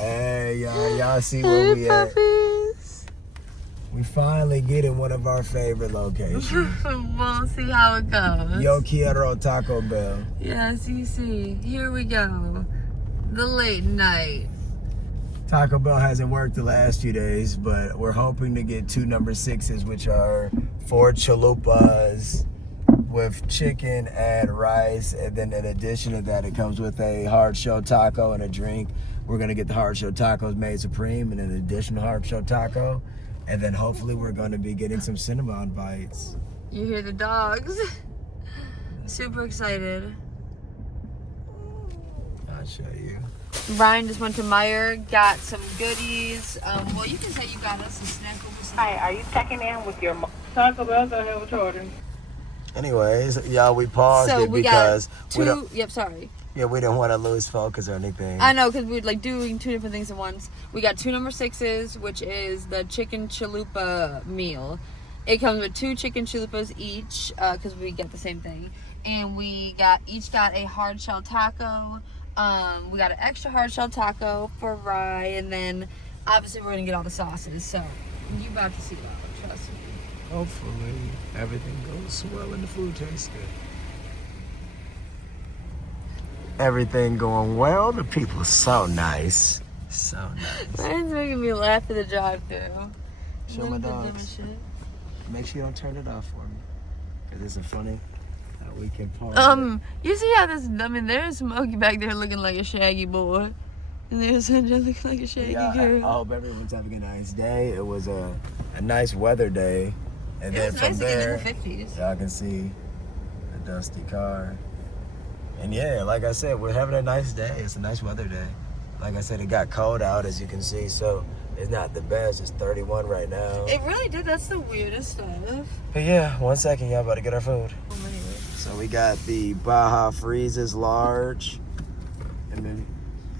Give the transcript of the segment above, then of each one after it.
Hey, y'all see where we at? We finally get in one of our favorite locations. We'll see how it goes. Yo quiero Taco Bell. Yes, you see. Here we go. The late night. Taco Bell hasn't worked the last few days, but we're hoping to get 2 number 6s, which are 4 chalupas with chicken and rice. And then in addition to that, it comes with a hard shell taco and a drink. We're going to get the hard shell tacos made supreme and an additional hard shell taco. And then hopefully we're going to be getting some Cinnabon bites. You hear the dogs. Super excited. I'll show you. Ryan just went to Meyer, got some goodies. Well, you can say you got us a snack. Hi, are you checking in with your Taco Bell? I have a children. Anyways, y'all, we paused So it we because got Yep, sorry. Yeah, we didn't want to lose focus or anything. I know, because we were like doing 2 different things at once. We got 2 number 6s, which is the chicken chalupa meal. It comes with 2 chicken chalupas each, because we get the same thing. And we each got a hard shell taco. We got an extra hard shell taco for Rye, and then obviously we're gonna get all the sauces. So you about to see that, trust me. Hopefully everything goes well and the food tastes good. Everything going well. The people are so nice. So nice. Ryan's making me laugh at the drive-thru. Show my dogs. Make sure you don't turn it off for me. Cause it's a funny how we can pause. You see how there's Smokey back there looking like a shaggy boy. And there's Sandra looking like a shaggy girl. I hope everyone's having a nice day. It was a nice weather day. And then from there, in the 50s. y'all can see the dusty car. And yeah, like I said, we're having a nice day. It's a nice weather day. Like I said, it got cold out, as you can see, so it's not the best. It's 31 right now. It really did. That's the weirdest stuff. But yeah, 1 second, y'all about to get our food. So we got the Baja Freezes large. And then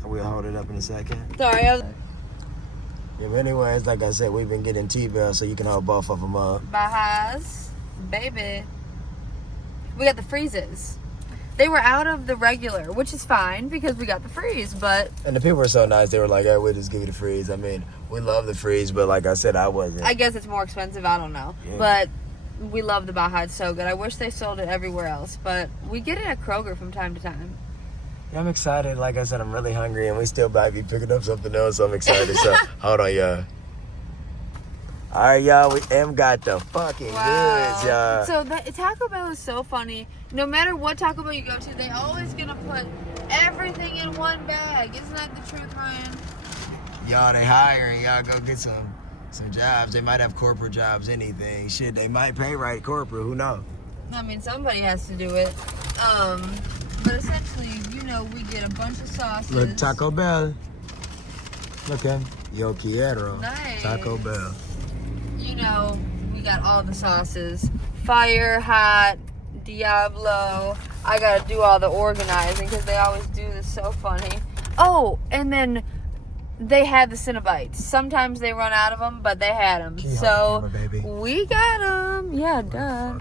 we'll hold it up in a second. Sorry. Yeah, but anyways, like I said, we've been getting T-Bell so you can hold both of them up. Bajas. Baby. We got the freezes. They were out of the regular, which is fine because we got the freeze, but... And the people were so nice. They were like, hey, we'll just give you the freeze. I mean, we love the freeze, but like I said, I wasn't. I guess it's more expensive. I don't know. Yeah. But we love the Baja. It's so good. I wish they sold it everywhere else, but we get it at Kroger from time to time. Yeah, I'm excited. Like I said, I'm really hungry, and we still might be picking up something else, so I'm excited. So, hold on, y'all. All right, y'all, we got the fucking goods, y'all. So Taco Bell is so funny. No matter what Taco Bell you go to, they always gonna put everything in one bag. Isn't that the truth, Ryan? Y'all, they hiring. Y'all go get some jobs. They might have corporate jobs, anything. Shit, they might pay right corporate. Who knows? I mean, somebody has to do it. But essentially, we get a bunch of sauces. Look, Taco Bell. Look at him. Yo quiero. Nice. Taco Bell. We got all the sauces. Fire, hot, Diablo. I gotta do all the organizing because they always do this so funny. Oh, and then they had the Cinnabites. Sometimes they run out of them, but they had them. So we got them. Yeah, duh.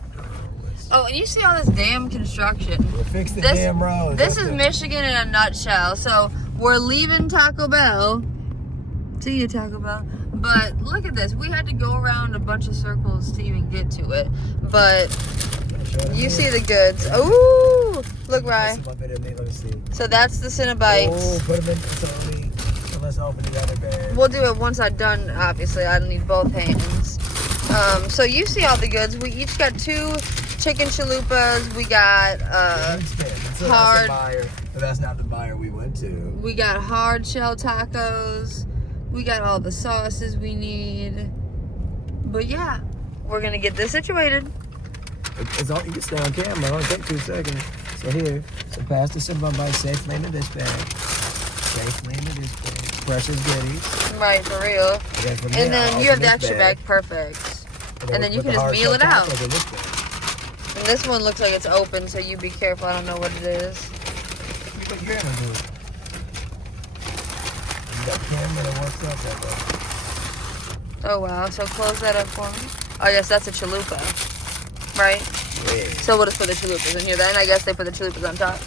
Oh, and you see all this damn construction. We'll fix the damn roads. This is Michigan in a nutshell. So we're leaving Taco Bell. See you, Taco Bell. But look at this. We had to go around a bunch of circles to even get to it. But you see the goods. Ooh, look, Ryan. So that's the Cinnabites. Oh, put them in. So let's open the other bag. We'll do it once I'm done, obviously. I need both hands. So you see all the goods. We each got 2 chicken chalupas. We got hard. That's not the buyer we went to. We got hard shell tacos. We got all the sauces we need. But yeah, we're gonna get this situated. It's all, you can stay on camera. It'll take 2 seconds. So here, so pass the Cinnabon bite safely into this bag. Safely into this bag. Precious goodies. Right, for real. And then you have the extra bag. Perfect. And then you can just meal it out. And this one looks like it's open, so you be careful. I don't know what it is. What you're gonna do? You got camera that works up that way. Oh wow, so close that up for me. Oh yes, that's a chalupa, right? Yeah. So we'll just put the chalupas in here then. I guess they put the chalupas on top.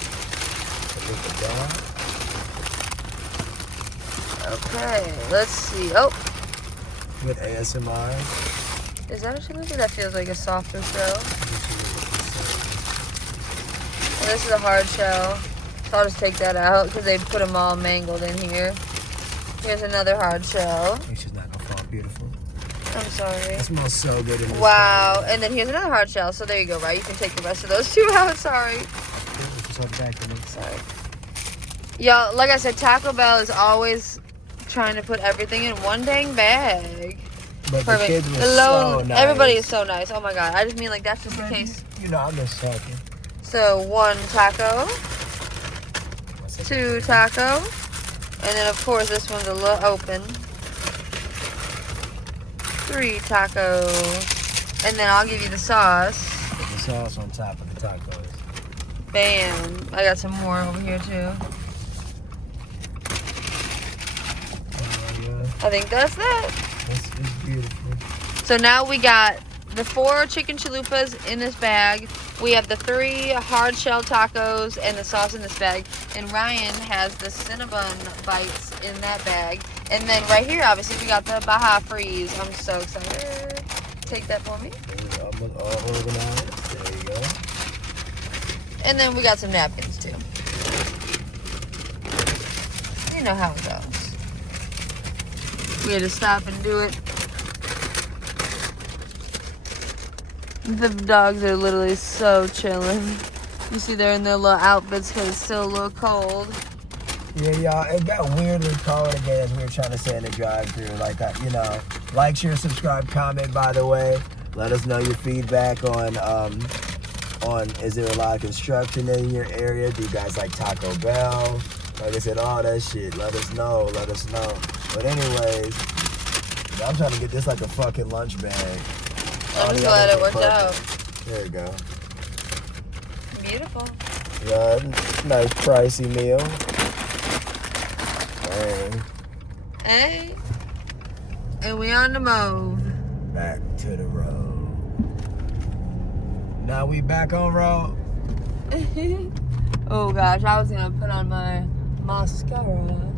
Okay, let's see. Oh, With ASMR. is that what she looks like? That feels like a softer shell. Well, this is a hard shell, so I'll just take that out because they put them all mangled in here. Here's another hard shell. She's not gonna fall beautiful. I'm sorry. It smells so good in this. Wow, and then here's another hard shell. So there you go, right? You can take the rest of those two out. Sorry. Sorry. Y'all, like I said, Taco Bell is always trying to put everything in one dang bag. But Perfect. the kids were so nice. Everybody is so nice. Oh my god. I just mean like that's just the case. You know, I'm just talking. So 1 taco, 2 taco, and then of course this one's a little open. 3 taco, and then I'll give you the sauce. Put the sauce on top of the tacos. Bam. I got some more over here too. I think that's that. It's beautiful. So now we got the 4 chicken chalupas in this bag. We have the 3 hard shell tacos and the sauce in this bag. And Ryan has the Cinnabon bites in that bag. And then right here, obviously, we got the Baja Freeze. I'm so excited. Take that for me. All organized. There you go. And then we got some napkins too. You know how it goes. We had to stop and do it. The dogs are literally so chilling. You see they're in their little outfits because it's still a little cold. Yeah, y'all, it got weirdly cold again as we were trying to say in the drive-thru. Like, you know, like, share, subscribe, comment, by the way. Let us know your feedback on is there a lot of construction in your area? Do you guys like Taco Bell? Like I said, all that shit. Let us know. But anyways, I'm trying to get this like a fucking lunch bag. I'm just glad it worked out. There you go. Beautiful. Yeah, nice pricey meal. Hey. And we on the move. Back to the road. Now we back on road. Oh gosh, I was gonna put on my mascara.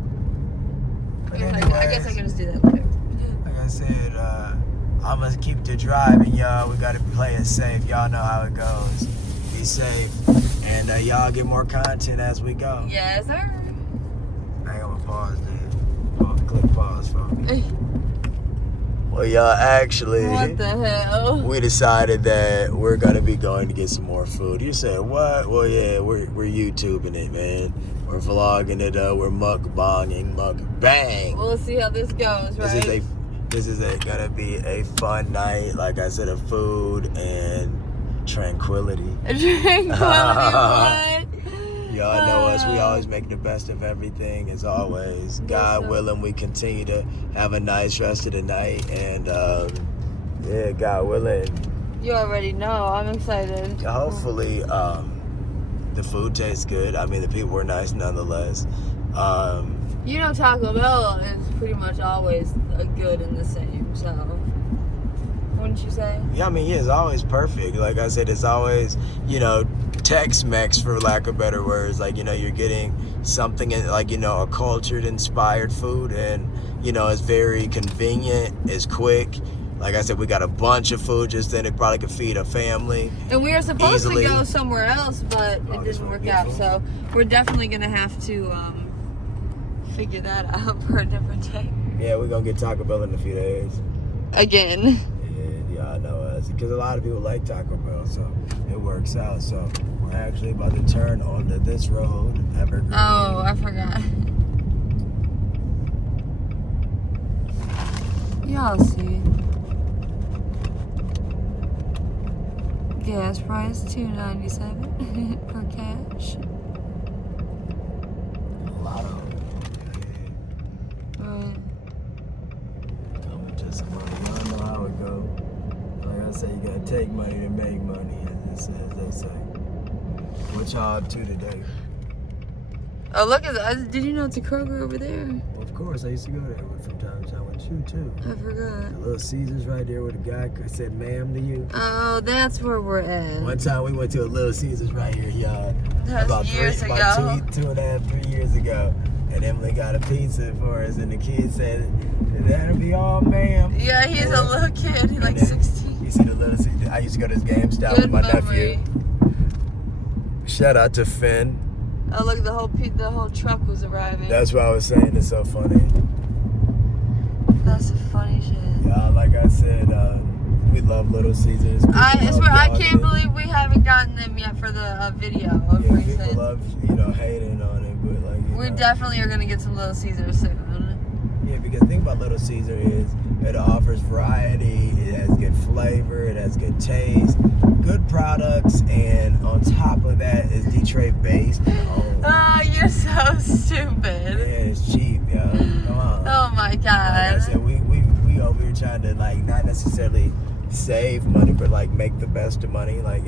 I guess I can just do that later. Like I said, I'm gonna keep the driving, y'all. We gotta play it safe. Y'all know how it goes. Be safe, and y'all get more content as we go. Yes, sir. I'm gonna pause there. Click pause for me. Well, y'all, actually, What the hell? we decided that we're gonna be going to get some more food. You said what? Well, yeah, we're YouTubing it, man. We're vlogging it. We're mukbang. We'll see how this goes, right? This is gonna be a fun night. Like I said, of food and tranquility. Tranquility. Y'all know us. We always make the best of everything, as always. God willing, we continue to have a nice rest of the night, and yeah, God willing. You already know. I'm excited. Hopefully, the food tastes good. I mean, the people were nice nonetheless. You know, Taco Bell is pretty much always good and the same. So, wouldn't you say? Yeah, I mean, yeah, it's always perfect. Like I said, it's always, you know, Tex-Mex, for lack of better words. Like, you know, you're getting something in, like, you know, a cultured, inspired food, and, you know, it's very convenient, it's quick. Like I said, we got a bunch of food just then. It probably could feed a family. And we were supposed easily. To go somewhere else, but it didn't work out. So we're definitely gonna have to figure that out for a different day. Yeah, we're gonna get Taco Bell in a few days. Again. Yeah, I know us. Because a lot of people like Taco Bell, so it works out. So we're actually about to turn onto this road, Evergreen. Oh, I forgot. Y'all see. Gas price $2.97 for cash. A lot of them. Right. Coming to some money. Y'all know how it goes. Like I say, you gotta take money to make money, as they say. What y'all up to today? Oh, look at that. Did you know it's a Kroger over there? Well, of course, I used to go there from time to time with you, too. I forgot. The Little Caesars right there with a guy said ma'am to you. Oh, that's where we're at. One time we went to a Little Caesars right here, y'all. That was years ago. 2.5, 3 years ago. And Emily got a pizza for us, and the kid said, "That'll be all, ma'am." Yeah, he's a little kid. He's like 16. You see the little. I used to go to this GameStop Good with my memory. nephew. Shout out to Finn. Oh, look, the whole truck was arriving. That's what I was saying. It's so funny. That's some funny shit. Yeah, like I said, we love Little Caesars. I swear, I can't believe we haven't gotten them yet for the video of Yeah, recent. people love, hating on it, but like, We definitely are gonna get some Little Caesars soon. Yeah, because the thing about Little Caesar is it offers variety, it has good flavor, it has good taste, good products, and on top of that, it's Detroit based. Oh, you're so stupid. Yeah, it's cheap, yo. Come on. Oh my Like I god. said, we over here trying to like not necessarily save money, but like make the best of money. Like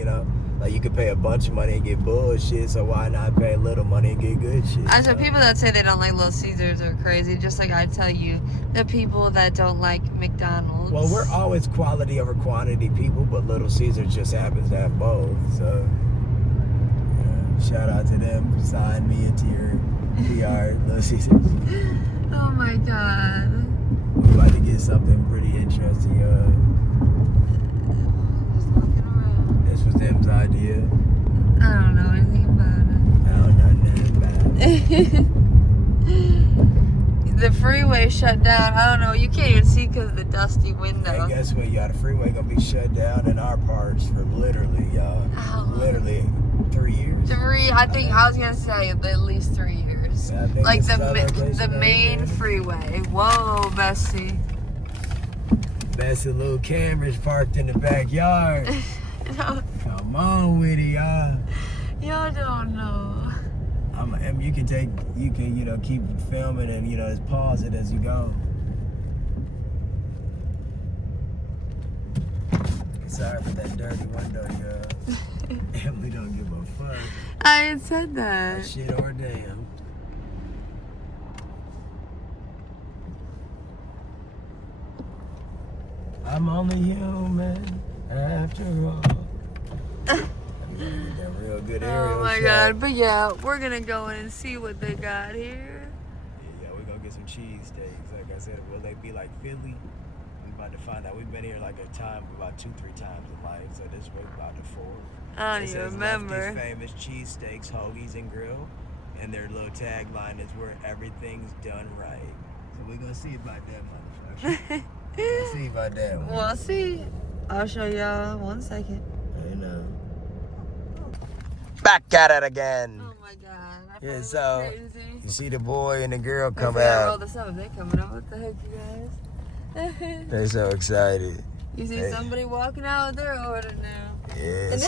like you could pay a bunch of money and get bullshit, so why not pay a little money and get good shit? I said people that say they don't like Little Caesars are crazy. Just like I tell you, the people that don't like McDonald's. Well, we're always quality over quantity people, but Little Caesar just happens to have both. So yeah, shout out to them. Sign me into your PR, Little Caesars. Oh my god. We're about to get something pretty interesting. Just looking around. This was them's idea. I don't know anything about I don't know nothing about it. it. The freeway shut down. I don't know. You can't even see because of the dusty window. Hey, guess what, y'all? The freeway gonna be shut down in our parts for literally, y'all. How long? Literally 3 years. I think I was gonna say at least 3 years. Yeah, I think Like this is our the location right main here. freeway. Whoa, bestie. Bessie little Cambridge parked in the backyard. No, Come on with it, y'all. y'all don't know. You can keep filming and just pause it as you go. Sorry for that dirty window, y'all. Emily don't give a fuck. I had said that. Shit or damn. I'm only human after all. I'm gonna get that real good aerial Oh my shot. god. But yeah, we're gonna go in and see what they got here. Yeah, we're gonna get some cheesesteaks. Like I said, will they be like Philly? We're about to find out. We've been here like a time, about 2-3 times in life, so this way about to 4. I It don't even says remember. Lefty's famous cheesesteaks, hoagies, and grill. And their little tagline is where everything's done right. So we're gonna see about that motherfucker. We'll see about that one. We'll see. I'll show y'all 1 second. I know. Back at it again. Oh my god. I Yeah, feel so crazy. you see the boy and the girl I come forgot roll out. this up. They coming up. What the heck, you guys? They're so excited. You see Hey. somebody walking out with their order now. Yeah. And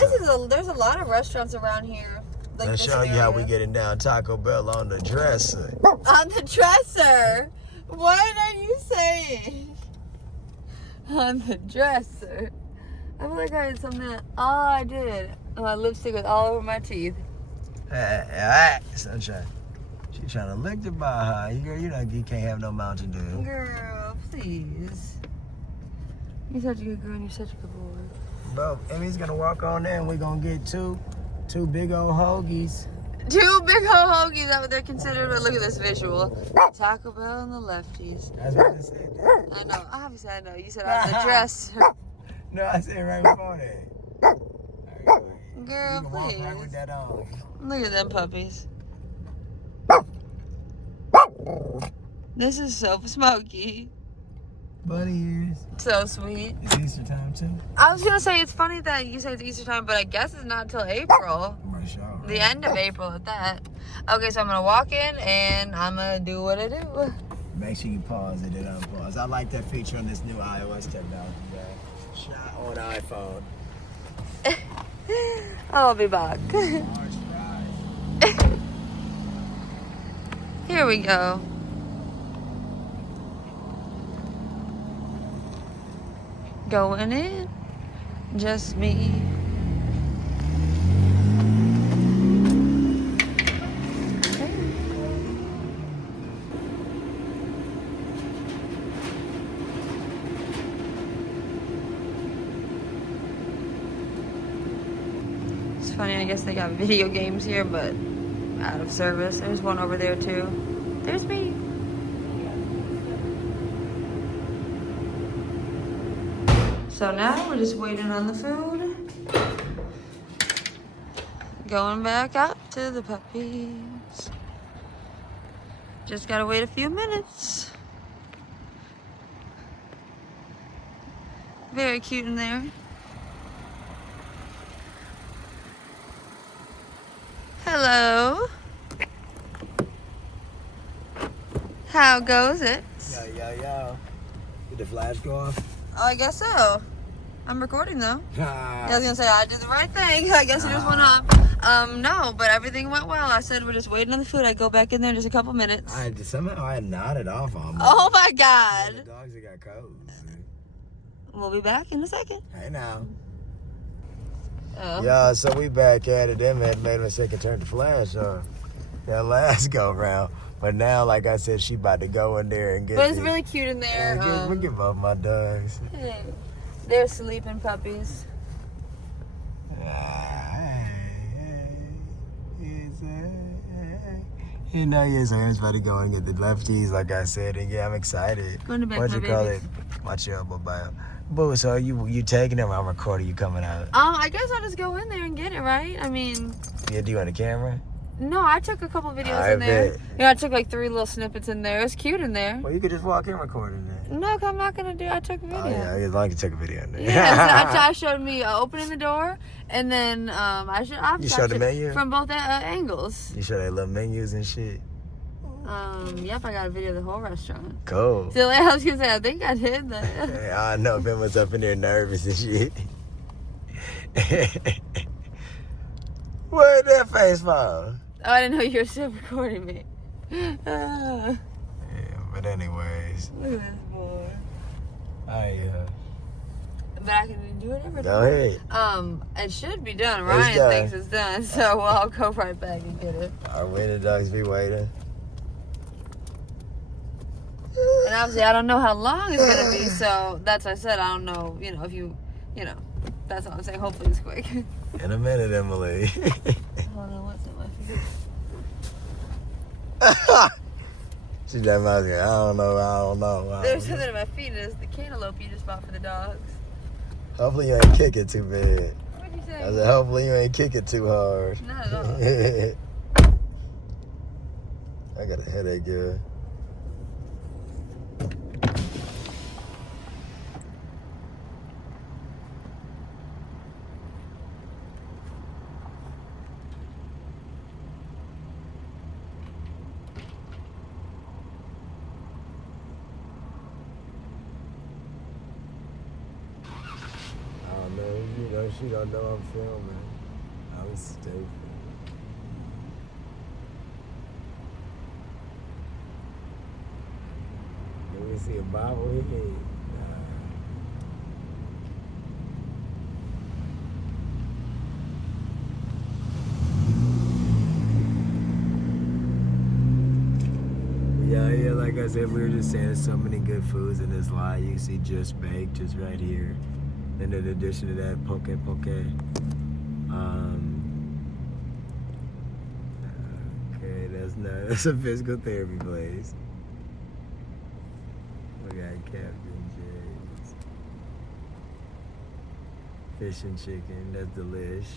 there's a lot of restaurants around here. Like I'll this show you how we area. getting down Taco Bell on the dresser. On the dresser. What are you saying? On the dresser. I feel like I had something. I did. My lipstick was all over my teeth. Sunshine. She trying to lick the Baja. Girl, you can't have no Mountain Dew. Girl, please. You're such a good girl and you're such a good boy. Bro, Emmy's gonna walk on there and we're gonna get two big old hoagies. 2 big old hoagies, that's what they're considered. But look at this visual. Taco Bell and the lefties. That's what I said. I know. Obviously, I know. You said on the dresser. No, I said right before that. All right, Girl, you can walk right with please. that on. Look at them puppies. This is so smoky. Buddy ears. So sweet. It's Easter time too. I was gonna say it's funny that you say it's Easter time, but I guess it's not till April. For sure. The end of April at that. Okay, so I'm gonna walk in and I'm gonna do what I do. Make sure you pause it and unpause. I like that feature on this new iOS technology, guys. Shot on iPhone. I'll be back. Large fries. Here we go. Going in, just me. It's funny, I guess they got video games here, but out of service. There's one over there too. There's me. So now we're just waiting on the food. Going back out to the puppies. Just gotta wait a few minutes. Very cute in there. Hello. How goes it? Yo. Did the flash go off? Oh, I guess so. I'm recording though. I was gonna say I did the right thing. I guess it just went off. No, but everything went well. I said we're just waiting on the food. I go back in there in just a couple minutes. Somehow I nodded off on me. Oh my The God. dogs that got codes. We'll be back in a second. Hey now. Oh. Yeah, so we back at it. Them had made a mistake and turned the flash on that last go round. But now, like I said, she about to go in there and get. But it's really cute in there. We give up my dogs. They're sleeping puppies. You know, yes, Aaron's about to go and get the lefties, like I said, and yeah, I'm excited. Going to bed, What my you call babies. it? Watch your elbow bio. Boo, so you taking them? I'm recording you coming out. I guess I'll just go in there and get it, right? I mean, Yeah, do you on the camera? no, I took a couple videos I in there. bet. Yeah, I took like 3 little snippets in there. It's cute in there. Well, you could just walk in recording it. No, I'm not gonna do. I took a video. Oh yeah, as long as you took a video in there. Yeah, so I showed me opening the door, and then I You showed the menu? from both angles. You show that little menus and shit. Yep, I got a video of the whole restaurant. Cool. So I was gonna say, I think I did that. Yeah, I know Ben was up in there nervous and shit. Where'd that face fall? Oh, I didn't know you were still recording me. Yeah, but anyways, Look at this boy. But I can do whatever. Go ahead. It should be done. It's Ryan done. thinks it's done, so I'll go right back and get it. Our winning dogs be waiting. And obviously, I don't know how long it's gonna be, so that's what I said. I don't know, if you know, that's all I'm saying. Hopefully, it's quick. In a minute, Emily. Hold on, what's in my feet? She just mouth going, I don't know. There's something in my feet. And it's the cantaloupe you just bought for the dogs. Hopefully you ain't kick it too bad. What'd you say? I said, hopefully you ain't kick it too hard. Not at all. I got a headache, girl. She don't know I'm filming. I'm stupid. Let me see a Bible here. Yeah, like I said, we were just saying there's so many good foods in this line. You see Just Baked just right here. And in addition to that, poke. Okay, that's a physical therapy place. We got Captain J's. Fish and chicken, that's delish.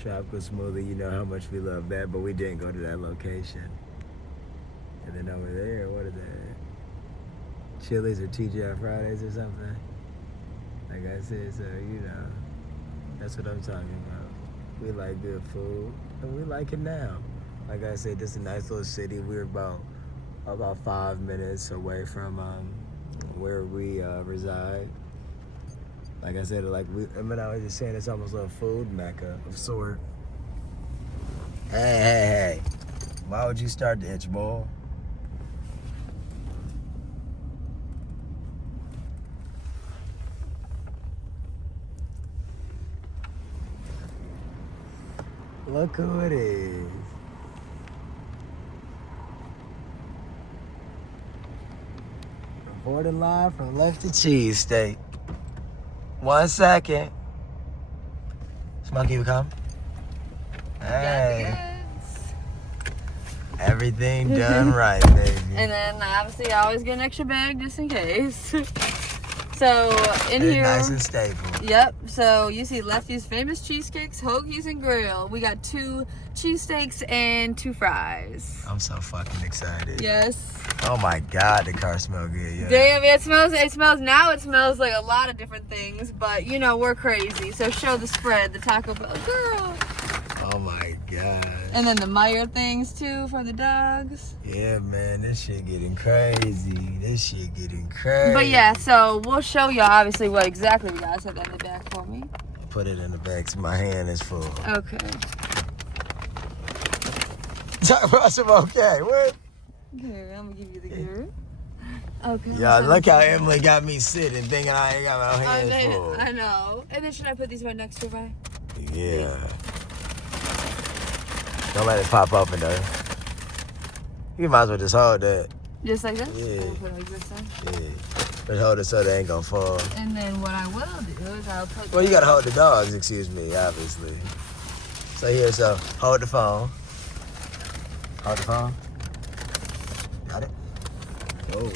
Tropical smoothie, you know how much we love that, but we didn't go to that location. And then over there, what is that? Chili's or TGI Fridays or something? Like I said, so that's what I'm talking about. We like good food, and we like it now. Like I said, this is a nice little city. We're about 5 minutes away from where we reside. Like I said, I was just saying, it's almost a food mecca of sort. Hey! Why would you start the itch, boy? Look who it is. Reporting live from Lefty Cheesesteak. 1 second. Smokey, you come? Hey. Everything done right, baby. And then obviously I always get an extra bag just in case. So in It's here, nice and stable. yep. So you see Lefty's famous cheesecakes, hoagies, and grill. We got 2 cheesesteaks and 2 fries. I'm so fucking excited. Yes. Oh my God, the car smells good. Yeah. Damn, it smells like a lot of different things, but you know, we're crazy. So show the spread, the Taco Bell girl. Oh my God. And then the Meyer things too for the dogs. Yeah, man, this shit getting crazy. This shit getting crazy. But yeah, so we'll show y'all obviously what exactly we got. Set that in the back for me. Put it in the back so my hand is full. Okay. Talk about some okay. What? Here, I'm gonna give you the gear. Okay. Y'all, look how Emily got me sitting, thinking I ain't got my hands full. I know. And then should I put these right next to her? Right? Yeah. Don't let it pop open though. You might as well just hold that. Just like this? Yeah. I'll put it like this then. Yeah. Just hold it so they ain't gonna fall. And then what I will do is I'll put. Well, you gotta hold the dogs, excuse me, obviously. So here, so hold the phone. Hold the phone. Got it? Oh.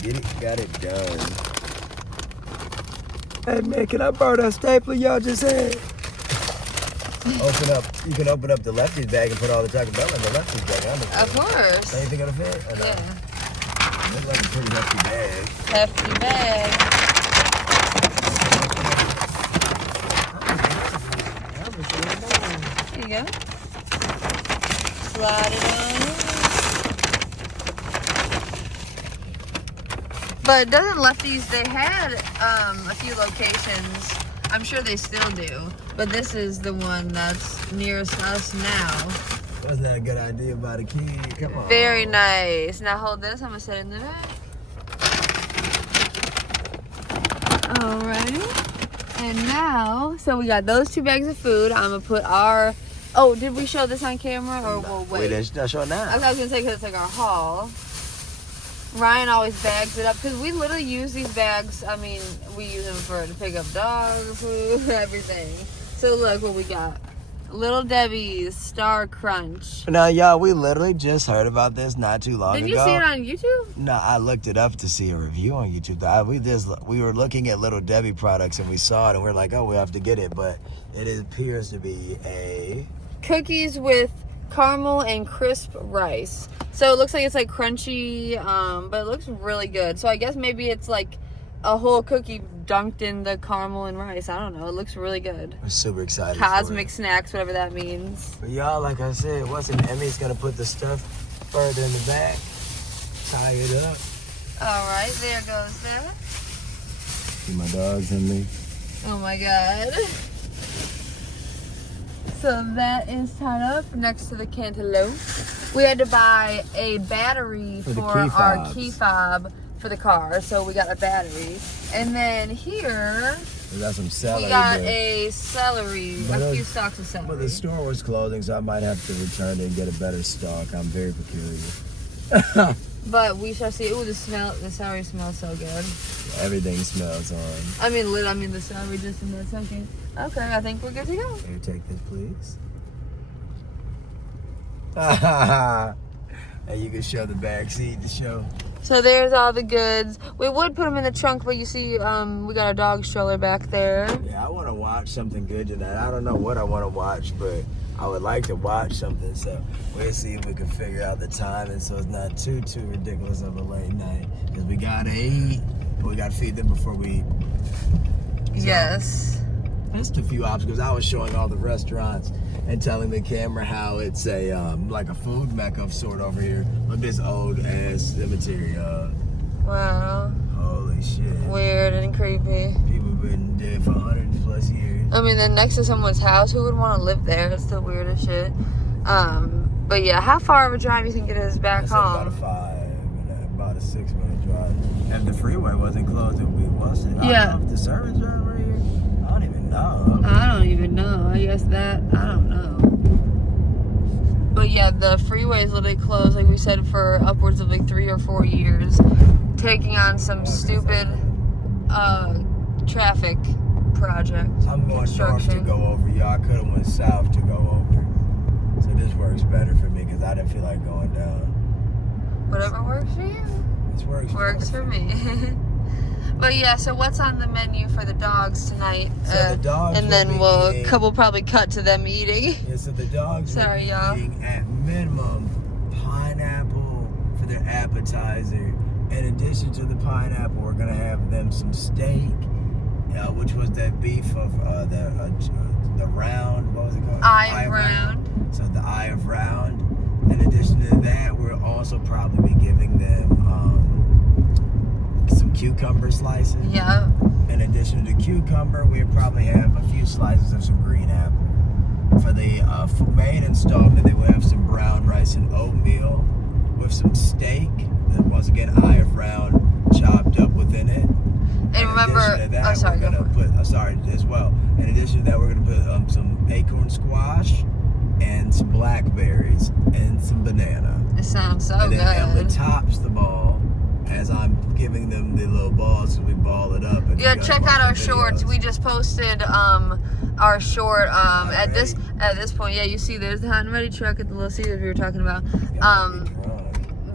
Get it, got it done. Hey man, can I borrow that stapler y'all just had? Open up, you can open up the Lefty's bag and put all the Taco Bell in the Lefty's bag. Of course. Anything gonna fit? Or no? Yeah. Looks like a pretty hefty bag. Hefty bag. There you go. Slide it on. But doesn't Lefty's, they had a few locations. I'm sure they still do. But this is the one that's nearest us now. Wasn't that a good idea about a kid? Come on. Very nice. Now hold this. I'm going to set it in the back. Alrighty. And now, so we got those 2 bags of food. I'm going to put our... Oh, did we show this on camera or we'll wait? We didn't show it now. I was going to say because it's like our haul. Ryan always bags it up because we literally use these bags. I mean, we use them to pick up dog food, everything. So look what we got. Little Debbie's Star Crunch. Now, y'all, we literally just heard about this not too long ago. Did you see it on YouTube? No, I looked it up to see a review on YouTube. We were looking at Little Debbie products and we saw it and we're like, oh, we have to get it. But it appears to be a... Cookies with caramel and crisp rice. So it looks like it's like crunchy, but it looks really good. So I guess maybe it's like a whole cookie dunked in the caramel and rice. I don't know. It looks really good. I'm super excited. Cosmic snacks, whatever that means. But y'all, like I said, Emmy's gonna put the stuff further in the back, tie it up. All right, there goes that. See my dogs and me. Oh my God. So that is tied up next to the cantaloupe. We had to buy a battery for our key fob for the car, so we got a battery. And then here We got some celery. we got a celery, a few stalks of celery. But the store was closing, so I might have to return it and get a better stock. I'm very peculiar. But we shall see. Ooh, the celery smells so good. Everything smells on. I mean, the celery just in that second. Okay, I think we're good to go. Can you take this, please? And you can show the back seat to show. So there's all the goods. We would put them in the trunk, but you see, we got a dog stroller back there. Yeah, I want to watch something good tonight. I don't know what I want to watch, but I would like to watch something. So we'll see if we can figure out the time, and so it's not too ridiculous of a late night. Because we gotta eat, but we gotta feed them before we eat. So, Yes. missed a few obstacles. I was showing all the restaurants and telling the camera how it's a like a food mecca of sort over here. Look at this old ass cemetery. Wow. Holy shit. Weird and creepy. People been dead for 100+ years. I mean, then next to someone's house, who would want to live there? It's the weirdest shit. But yeah, how far of a drive do you think it is back It's home? about a 6-minute drive. If the freeway wasn't closed, it wasn't. Yeah. I don't know if the service drive right here. I don't even know. I don't even know. I guess that, I don't know. But yeah, the freeway is literally closed, like we said, for upwards of like 3 or 4 years. Taking on some stupid traffic project. I'm going north to construction. go over. Y'all could have went south to go over. So this works better for me because I didn't feel like going down. Whatever works for you. This works For me. But yeah, so what's on the menu for the dogs tonight? So the dogs and will then be we'll eating- couple probably cut to them eating. Yeah, so the dogs Sorry, will be y'all. eating at minimum pineapple for their appetizer. In addition to the pineapple, we're gonna have them some steak, which was that beef of the round. What was it called? Eye of round. So the eye of round. In addition to that, we'll also probably be giving them some cucumber slices. Yeah. In addition to cucumber, we'll probably have a few slices of some green apple. For the main installment, they will have some brown rice and oatmeal with some steak. And once again, eye of round chopped up within it. And remember, we're gonna put as well. In addition to that, we're gonna put some acorn squash and some blackberries and some banana. It sounds so And good. then Emily tops the ball as I'm giving them the little balls so we ball it up. Yeah, check out our shorts. We just posted our short at this point. Yeah, you see there's the hot and ready truck at the Little Caesars we were talking about.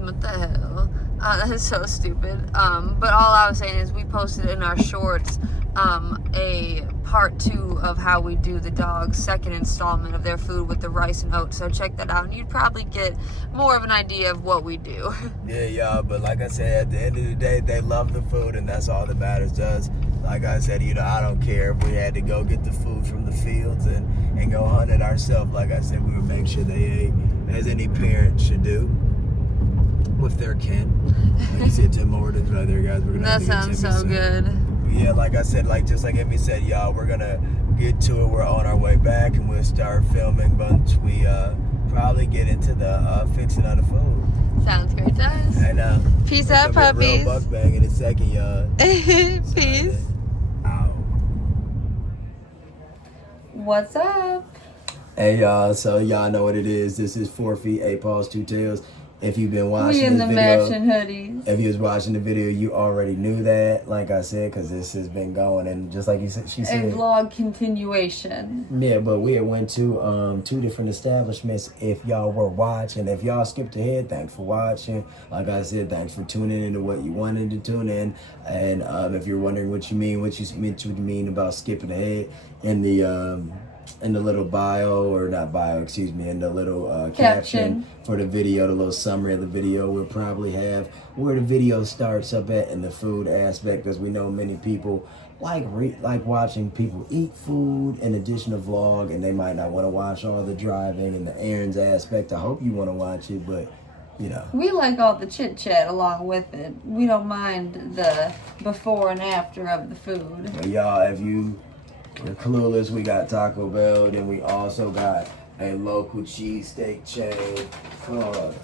What the hell? That is so stupid. But all I was saying is we posted in our shorts a part 2 of how we do the dogs' second installment of their food with the rice and oats. So check that out, and you'd probably get more of an idea of what we do. Yeah, y'all. But like I said, at the end of the day, they love the food, and that's all that matters to us. Like I said, I don't care if we had to go get the food from the fields and go hunt it ourselves. Like I said, we would make sure they ate, as any parent should do, with their kin. Like you said, Tim Hortons right there, guys. We're gonna That have to get sounds Timmy so soon. good. Yeah, like I said, just like Emmy said, y'all, we're gonna get to it. We're on our way back, and we'll start filming once we probably get into the fixing of the food. Sounds great to us. And Peace it's out, gonna be a real puppies. mukbang in a second, y'all. Peace. Ow. What's up? Hey y'all, so y'all know what it is. This is 4 Feet, 8 Paws, 2 Tails. If you've been watching We in this the video, matching hoodies. if you was watching the video, you already knew that. Like I said, because this has been going, and just like she A said, vlog continuation. yeah. But we had went to 2 different establishments. If y'all were watching, if y'all skipped ahead, thanks for watching. Like I said, thanks for tuning into what you wanted to tune in. And if you're wondering what you mean about skipping ahead, in the little bio, or not bio, excuse me, in the little caption for the video, the little summary of the video, we'll probably have where the video starts up at in the food aspect, as we know many people like watching people eat food in addition to vlog, and they might not want to watch all the driving and the errands aspect. I hope you want to watch it, but We like all the chit chat along with it. We don't mind the before and after of the food. But y'all, if you're clueless, we got Taco Bell, then we also got a local cheesesteak chain called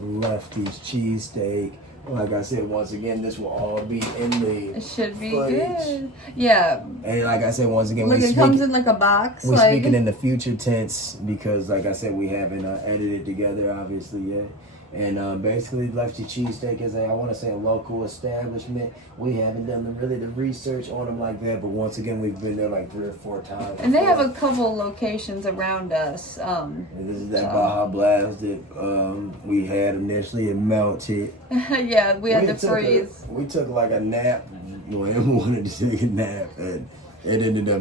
Lefty's Cheesesteak. Like I said, once again, this will all be in the It should be footage. good. Yeah. And like I said, once again, Look, it comes in like a box. we're like, speaking in the future tense because, like I said, we haven't edited together, obviously, yet. And basically, Lefty Cheesesteak is I want to say a local establishment. We haven't done the research on them like that, but once again, we've been there like 3 or 4 times. And they have a couple locations around us. And this is that Baja Blast that we had initially. It melted. Yeah, we had to freeze. We took like a nap when we wanted to take a nap, and it ended up.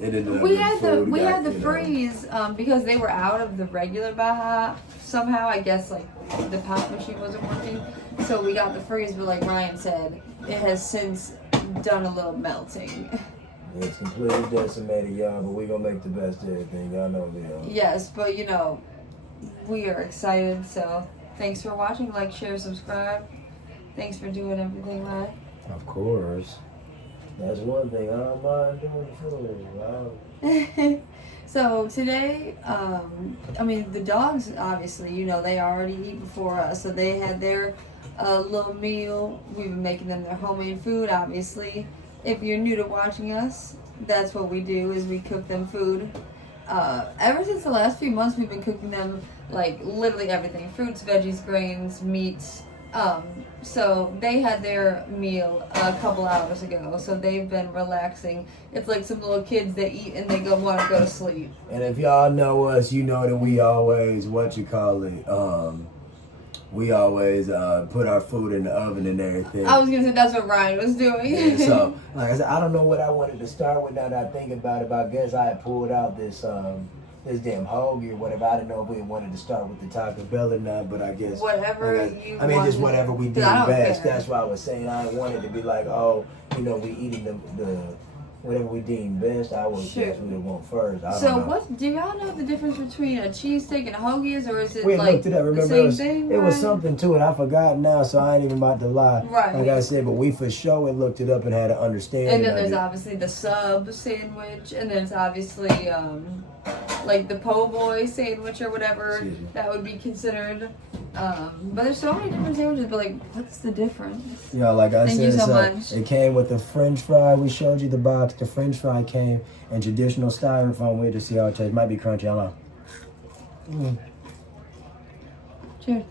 We had to freeze because they were out of the regular Baja somehow. I guess like the pop machine wasn't working, so we got the freeze. But like Ryan said, it has since done a little melting. It's completely decimated, y'all, but we're gonna make the best of everything. Y'all know we are. Yes, but we are excited. So thanks for watching. Like, share, subscribe. Thanks for doing everything, right? Of course. That's one thing. I don't mind doing food. So today, the dogs, obviously, they already eat before us. So they had their little meal. We've been making them their homemade food, obviously. If you're new to watching us, that's what we do, is we cook them food. Ever since the last few months, we've been cooking them, like, literally everything. Fruits, veggies, grains, meats, So they had their meal a couple hours ago. So they've been relaxing. It's like some little kids that eat and they want to go to sleep. And if y'all know us, you know that we always, we always put our food in the oven and everything. I was gonna say that's what Ryan was doing. Yeah, so, like I said, I don't know what I wanted to start with now that I think about it, but I guess I had pulled out this damn hoagie or whatever. I didn't know if we wanted to start with the Taco Bell or not, but I guess Whatever you want. just whatever we did I don't best. care. That's why I was saying I didn't want it to be like, oh, we eating the whatever we deem best. I would guess we would want first. I don't know. Do y'all know the difference between a cheesesteak and a hoagie is, or is it We like looked it up. Remember, the same thing? it was something to it. I forgot now, so I ain't even about to lie. Right. Like I said, but we for sure looked it up and had an understanding. And then there's of it. obviously the sub sandwich, and then there's obviously like the po' boy sandwich or whatever that would be considered. But there's so many different sandwiches, but like, what's the difference? Yeah, like I Thank said, you so much. It came with the French fry. We showed you the box. The French fry came in traditional styrofoam. We'll just see how it tastes. Might be crunchy. I don't know. Cheers.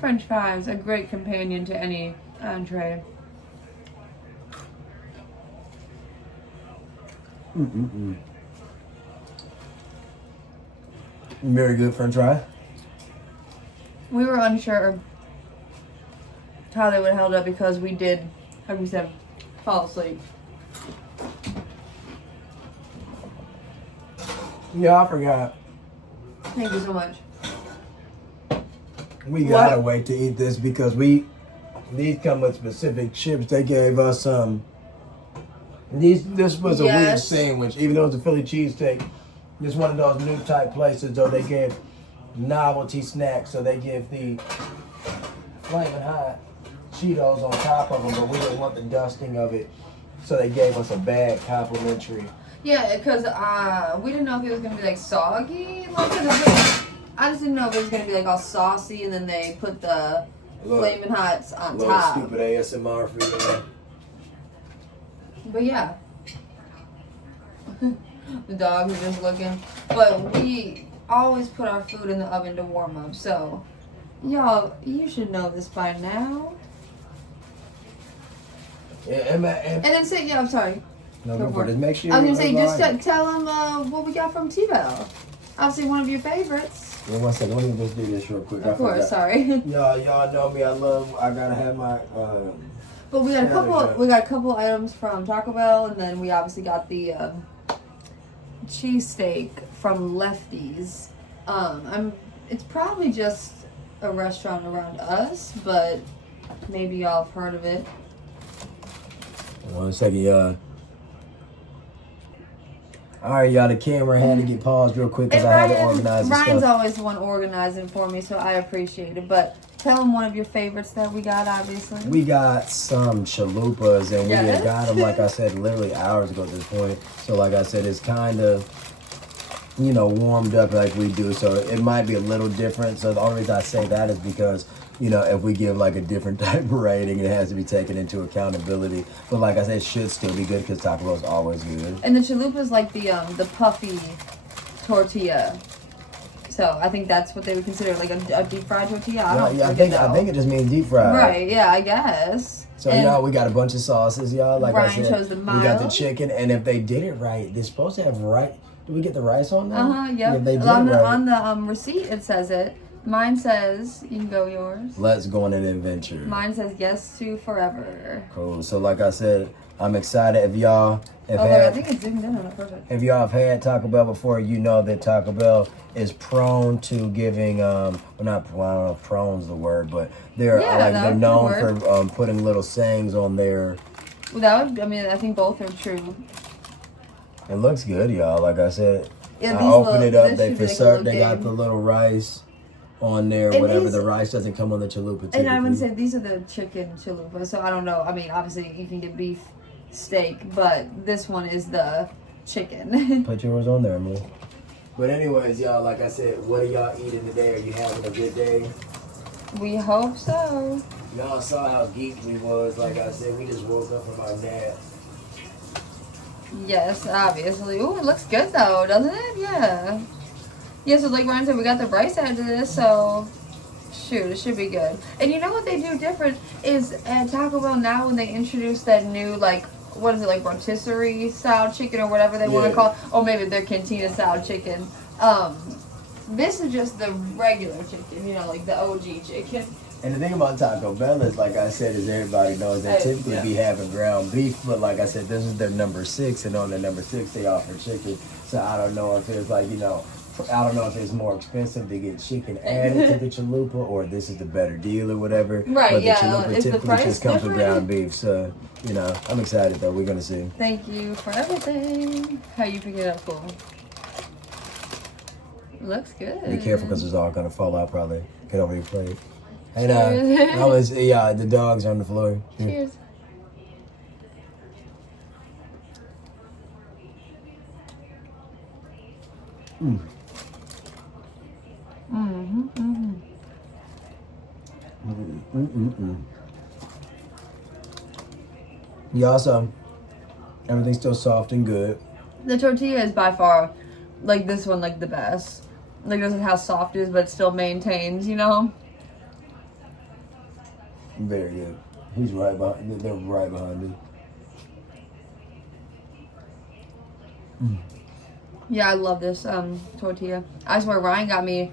French fries, a great companion to any entree. Very good French fry. We were unsure how they would have held up because we did, like we said, fall asleep. Yeah, I forgot. Thank you so much. We gotta wait to eat this because these come with specific chips. They gave us this was a weird sandwich, even though it's a Philly cheesesteak. It's one of those new type places though. They give novelty snacks, so they give the flaming hot Cheetos on top of them, but we didn't want the dusting of it, so they gave us a bag complimentary. Yeah, because we didn't know if it was gonna be like soggy. I just didn't know if it was gonna be like all saucy, and then they put the flaming hots on top. Stupid ASMR for you. But yeah, the dog was just looking. But we always put our food in the oven to warm up. So, y'all, you should know this by now. Yeah, And then say, I'm sorry. No, go for it. Make sure I was gonna say, just tell them what we got from T-Bell. Obviously, one of your favorites. Yeah, one second. Let me just do this real quick. Of course, sorry. Y'all know me. I gotta have my. But we got a couple. We got a couple items from Taco Bell, and then we obviously got the cheesesteak from Lefty's. It's probably just a restaurant around us, but maybe y'all have heard of it. 1 second, y'all. All right, y'all. The camera had to get paused real quick because I had to organize the Ryan's stuff. always the one organizing for me, so I appreciate it. But tell him one of your favorites that we got, obviously. We got some chalupas, and we had got them, like I said, literally hours ago at this point. So, like I said, it's kind of, warmed up like we do. So it might be a little different. So the only reason I say that is because, if we give like a different type of rating, it has to be taken into accountability. But like I said, it should still be good because Taco Bell is always good. And the chalupa is like the puffy tortilla. So I think that's what they would consider like a deep fried tortilla. I think it just means deep fried. Right? Yeah, I guess. So y'all, we got a bunch of sauces, y'all. Like Ryan I said, chose the mild. We got the chicken, and if they did it right, they're supposed to have rice. Do we get the rice on there? Yeah. If they did on it right. On the receipt, it says it. Mine says, you can go yours. Let's go on an adventure. Mine says yes to forever. Cool. So like I said, I'm excited. If y'all have I think it's zoomed in on it. Perfect. If y'all have had Taco Bell before, you know that Taco Bell is prone to giving I don't know if prone's the word, but they're known for putting little sayings on there. Well, I think both are true. It looks good, y'all. Like I said, Yeah, I open it up. they got the little rice on there. And whatever the rice doesn't come on the chalupa. Typically. And I would say these are the chicken chalupa. So I don't know. I mean, obviously you can get beef steak, but this one is the chicken. Put yours on there, man. But anyways, y'all, like I said, what are y'all eating today? Are you having a good day? We hope so. Y'all saw how geeked we was. Like I said, we just woke up from our nap. Yes, obviously. Ooh, it looks good though, doesn't it? Yeah. Yeah, so like Ryan said, we got the rice added to this, so shoot, it should be good. And you know what they do different is at Taco Bell now when they introduce that new, like, what is it, like rotisserie style chicken or whatever they want to call it, or maybe their cantina style chicken. This is just the regular chicken, you know, like the OG chicken. And the thing about Taco Bell is, like I said, is everybody knows they typically be having ground beef, but like I said, this is their number 6, and on their number 6 they offer chicken. So I don't know if it's like, you know, I don't know if it's more expensive to get chicken added to the chalupa, or this is the better deal or whatever. Right, but the yeah. chalupa Is the typically price just comes with different? ground beef. So, you know, I'm excited though. We're gonna see. Thank you for everything. How you pick it up, cool. Looks good. Be careful because it's all gonna fall out probably. Get over your plate. And Cheers. the dogs on the floor. Cheers. Mm. Yeah, also, everything's still soft and good. The tortilla is by far, like this one, like the best. Like, doesn't how soft it is, but it still maintains, you know? Very good. He's right behind. They're right behind me. Yeah, I love this tortilla. I swear Ryan got me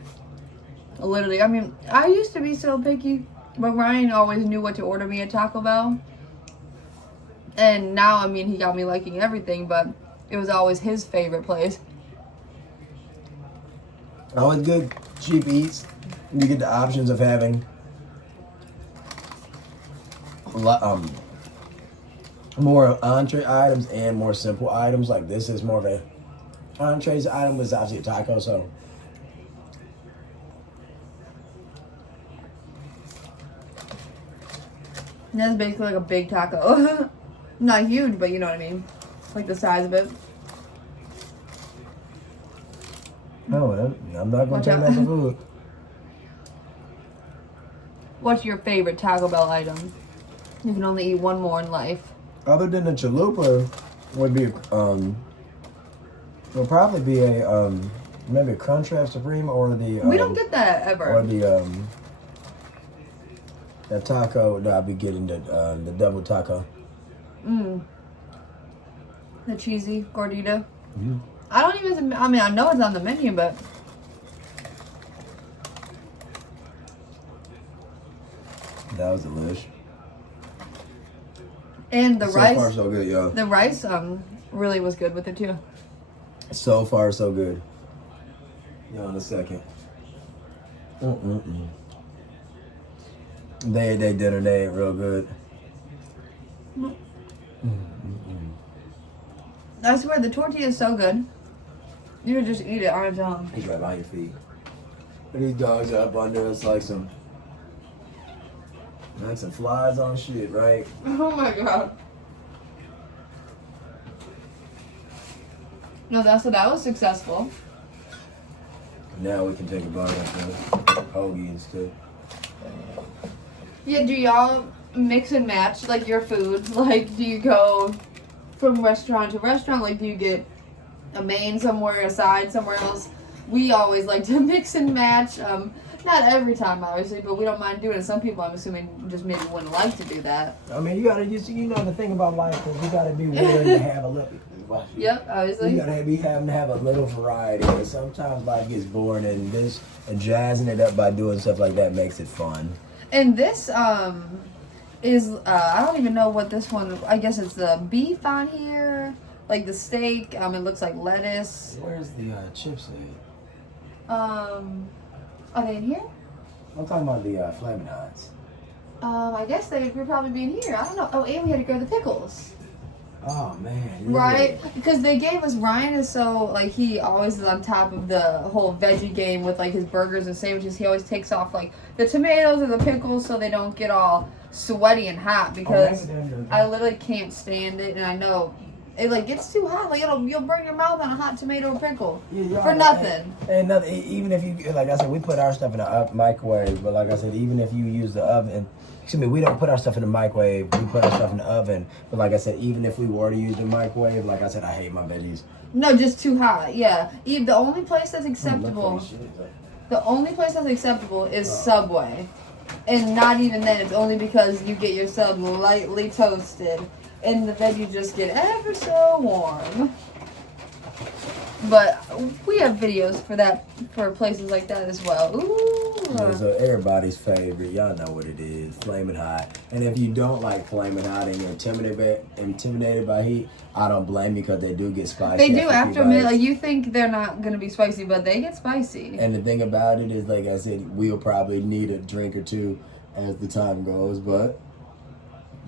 literally, I mean, I used to be so picky, but Ryan always knew what to order me at Taco Bell. And now, I mean, he got me liking everything, but it was always his favorite place. Always good, cheap eats. You get the options of having more entree items and more simple items. Like this is more of a entrees item, but it's obviously a taco, so. That's basically like a big taco. Not huge, but you know what I mean. Like the size of it. No, I'm not gonna Watch take out. that for food. What's your favorite Taco Bell item? You can only eat one more in life. Other than the chalupa, would be will probably be a maybe a Crunchwrap Supreme or the We don't get that ever. or the taco that I'll be getting the double taco. The cheesy gordita. Mhm. I don't even, I mean, I know it's on the menu, but That was delish. and the So rice, far so good, yo. the rice really was good with it too. So far so good. Yo, in a second. They dinner they ate real good. I swear the tortilla is so good. You could just eat it on its own. He's right behind your feet. These dogs are up under us like some flies on shit, right? Oh my god. No, that was successful. Now we can take a bite of the hoagie and stuff. Yeah, do y'all mix and match like your food? Like, do you go from restaurant to restaurant? Like, do you get a main somewhere, a side somewhere else? We always like to mix and match. Not every time, obviously, but we don't mind doing it. Some people, I'm assuming, just maybe wouldn't like to do that. I mean, you gotta just, you know, the thing about life is you gotta be willing to have a little. Yep, obviously. You gotta be having to have a little variety. And sometimes life gets boring, and this and jazzing it up by doing stuff like that makes it fun. And this is I don't even know what this one. I guess it's the beef on here, like the steak. It looks like lettuce. Where's the chips at? Are they in here? I'm talking about the Flamin' Hots. I guess they would probably be in here. I don't know. Oh, and we had to go to the pickles. Oh man. Yeah. Right? Because they gave us, Ryan is so, like, he always is on top of the whole veggie game with, like, his burgers and sandwiches. He always takes off, like, the tomatoes or the pickles so they don't get all sweaty and hot because I literally can't stand it. And I know it like gets too hot. Like you'll burn your mouth on a hot tomato or pickle Yeah, for nothing. And nothing. Even if you, like I said, we put our stuff in the microwave. But like I said, even if you use the oven, excuse me, we don't put our stuff in the microwave. We put our stuff in the oven. But like I said, even if we were to use the microwave, like I said, I hate my veggies. No, just too hot. Yeah. The only place that's acceptable. The only place that's acceptable is Subway. And not even then, it's only because you get your sub lightly toasted and the veggies just get ever so warm. But we have videos for that, for places like that as well. Ooh. Yeah, so everybody's favorite, y'all know what it is, Flamin' Hot. And if you don't like Flamin' Hot and you're intimidated by heat, I don't blame you because they do get spicy. They do after a minute. Like you think they're not gonna be spicy, but they get spicy. And the thing about it is, like I said, we'll probably need a drink or two as the time goes, but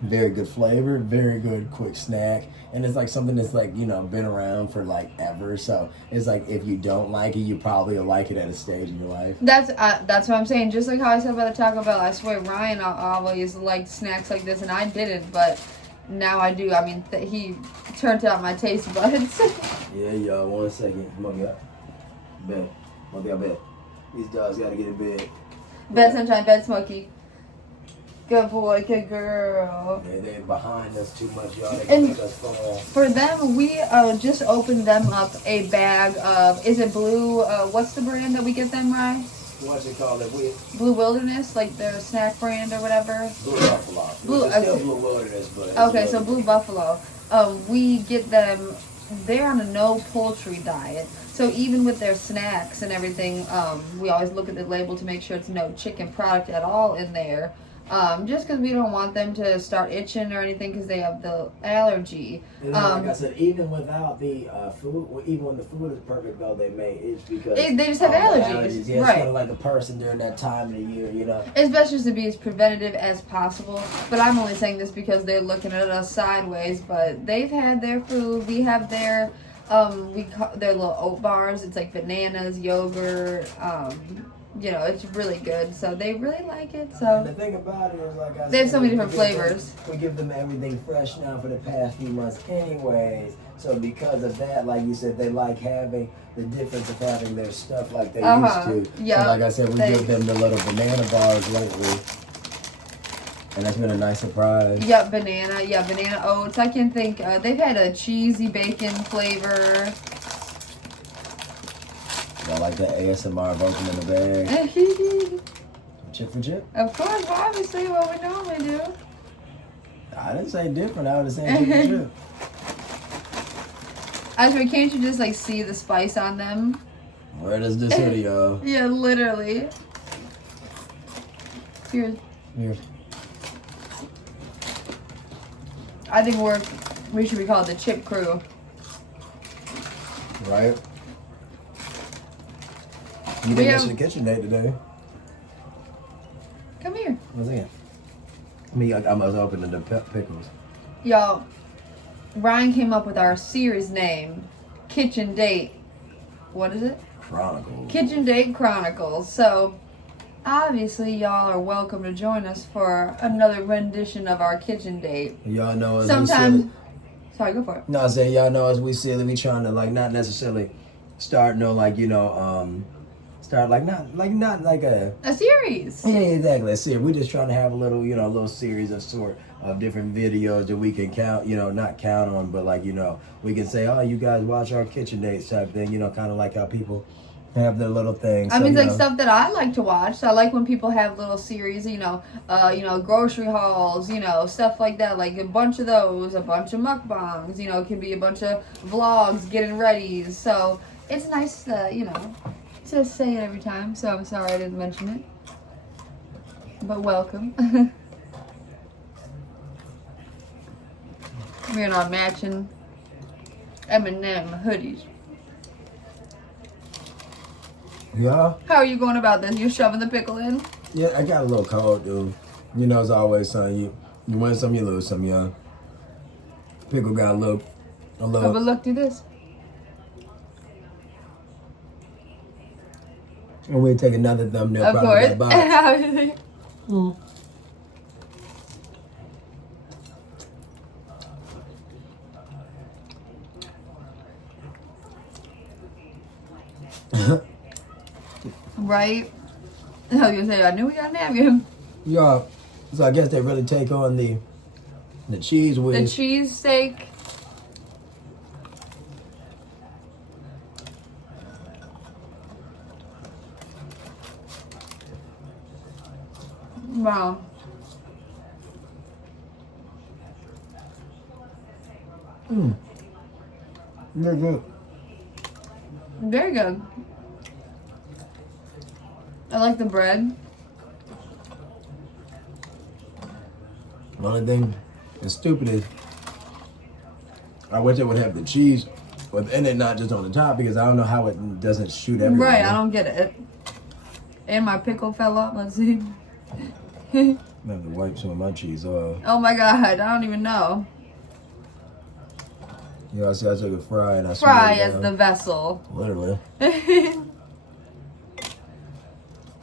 very good flavor, very good quick snack. And it's like something that's like, you know, been around for like ever. So it's like if you don't like it, you probably will like it at a stage in your life. That's what I'm saying. Just like how I said about the Taco Bell, I swear Ryan always liked snacks like this, and I didn't, but now I do. I mean, he turned out my taste buds. Yeah, y'all. 1 second. Come on, y'all. Bed. One thing I bet. These dogs gotta get in bed. Bed Sunshine, Bed Smokey. Good boy, good girl. They're behind us too much, y'all. They And can make us fall. for them, we just opened them up a bag of, is it Blue, what's the brand that we get them, Ryan? What's it called? Blue Wilderness, like their snack brand or whatever? Blue Buffalo. Blue, It's still Blue Wilderness, but okay, so Blue Buffalo. We get them, they're on a no poultry diet. So even with their snacks and everything, we always look at the label to make sure it's no chicken product at all in there. Just because we don't want them to start itching or anything because they have the allergy. And like I said, even without the food, even when the food is perfect, though, they may itch because they just have allergies. Yeah, it's right. kind of like a person during that time of the year, you know. It's best just to be as preventative as possible. But I'm only saying this because they're looking at us sideways. But they've had their food. We have their their little oat bars. It's like bananas, yogurt. You know, it's really good. So they really like it. So And the thing about it is, like I said, they have so many different flavors. We give them everything fresh now for the past few months anyways. So because of that, like you said, they like having the difference of having their stuff like they used to. Yeah. So like I said, we give them the little banana bars lately. And that's been a nice surprise. Yeah, banana oats. I can think, they've had a cheesy bacon flavor. I like that ASMR of opening the bag. Chip for chip? Of course, obviously, what we normally do. I didn't say different. I would have said chip for chip. I swear, can't you just like see the spice on them? Where does this hit, y'all? Yeah, literally. Here. I think we should be called the Chip Crew. Right? You didn't get to the kitchen date today. Come here. What's that? I was opening the pickles. Y'all, Ryan came up with our series name, Kitchen Date. What is it? Chronicles. Kitchen Date Chronicles. So, obviously, y'all are welcome to join us for another rendition of our kitchen date. Y'all know us. Sometimes. Sorry, go for it. No, I'm saying y'all know us. We silly. We trying to like not necessarily start start not like a series. Yeah, exactly. A series. We're just trying to have a little, a little series of different videos that we can count, not count on, but like, we can say, oh, you guys watch our kitchen dates type thing, kind of like how people have their little things. I mean, like stuff that I like to watch. So I like when people have little series, grocery hauls, stuff like that. Like a bunch of those, a bunch of mukbangs, it can be a bunch of vlogs, getting ready. So it's nice to, to say it every time. So I'm sorry I didn't mention it. But welcome. We're in our matching M&M hoodies. Yeah. How are you going about this? You're shoving the pickle in? Yeah, I got a little cold, dude. It's always something. You win some, you lose some, yeah. Pickle got a little. Oh, but look, do this. And we'll take another thumbnail. Of probably course. That box. Right? I was gonna say, I knew we got a napkin. Yeah. So I guess they really take on the cheese The whiz. cheese steak. Wow. Very good. Very good. I like the bread. The only thing that's stupid is I wish they would have the cheese within it, not just on the top, because I don't know how it doesn't shoot everywhere. Right, I don't get it. And my pickle fell off. Let's see. I have to wipe some of my cheese off. Oh my god, I don't even know. Yeah, I see. I took a fry and I Fry smeared it as down. the vessel. Literally.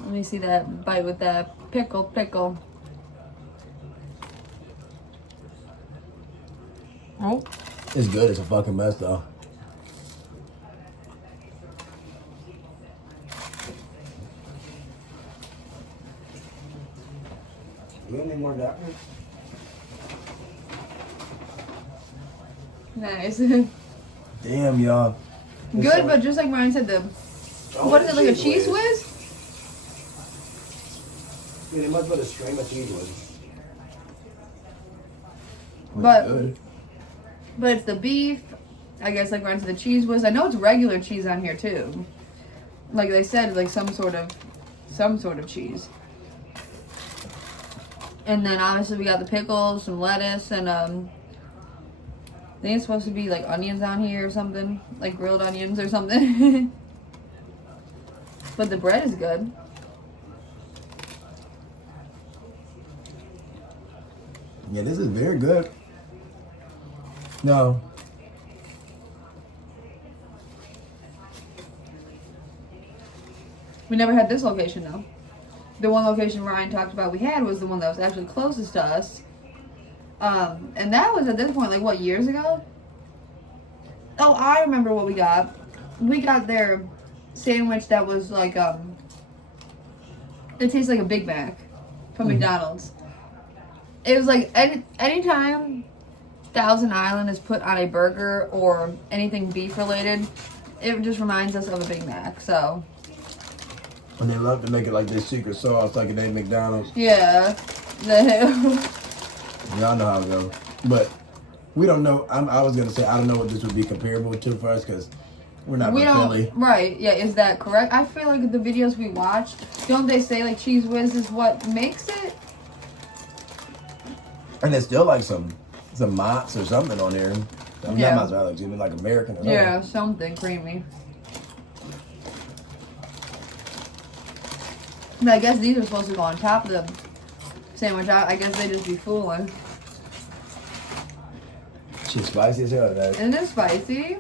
Let me see that bite with that pickle. Oh. It's good. It's a fucking mess though. You need more doctors? Nice. Damn, y'all. Good, but just like Ryan said, what is it, like a cheese whiz? Yeah, they must put a string of cheese whiz. But it's the beef. I guess like Ryan said, the cheese whiz. I know it's regular cheese on here too. Like they said, like some sort of cheese. And then obviously we got the pickles, some lettuce, and I think it's supposed to be like onions on here or something, like grilled onions or something. But the bread is good. Yeah, this is very good. No. We never had this location though. The one location Ryan talked about we had was the one that was actually closest to us. And that was at this point, like what, years ago? Oh, I remember what we got. We got their sandwich that was like, it tastes like a Big Mac from McDonald's. It was like, anytime Thousand Island is put on a burger or anything beef related, it just reminds us of a Big Mac, so. And they love to make it like this secret sauce, like it ain't McDonald's. Yeah. Y'all know how it goes. But we don't know. I was going to say, I don't know what this would be comparable to for us because we're not from Philly. Right, yeah, is that correct? I feel like the videos we watched, don't they say like Cheese Whiz is what makes it? And there's still like some mozz or something on there. I'm Yeah. not mozzarella, even like American or something. Yeah, something creamy. And I guess these are supposed to go on top of the sandwich. I guess they just be fooling. She's spicy as hell today. Isn't it spicy?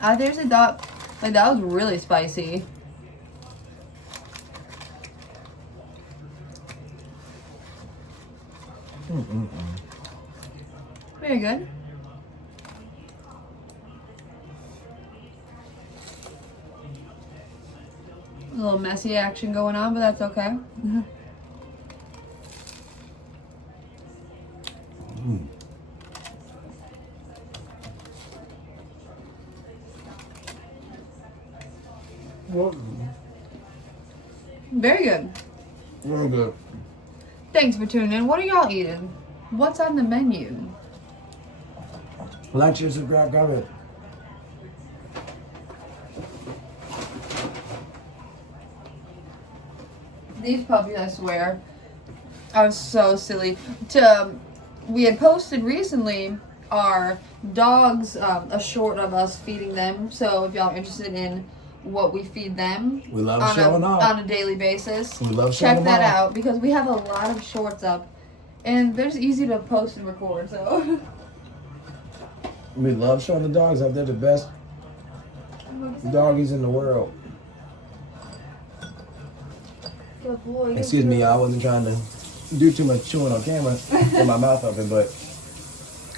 I seriously thought like that was really spicy. Very good. A little messy action going on, but that's okay. Very good. Very good. Thanks for tuning in. What are y'all eating? What's on the menu? Like, share, subscribe, comment. These puppies, I swear, I was so silly. We had posted recently our dogs, a short of us feeding them. So if y'all are interested in what we feed them, We love showing off. on a daily basis, We love showing check them that off. out because we have a lot of shorts up, and they're just easy to post and record. So We love showing the dogs off. They're the best doggies in the world. Good boy. Excuse me, I wasn't trying to do too much chewing on camera with my mouth open, but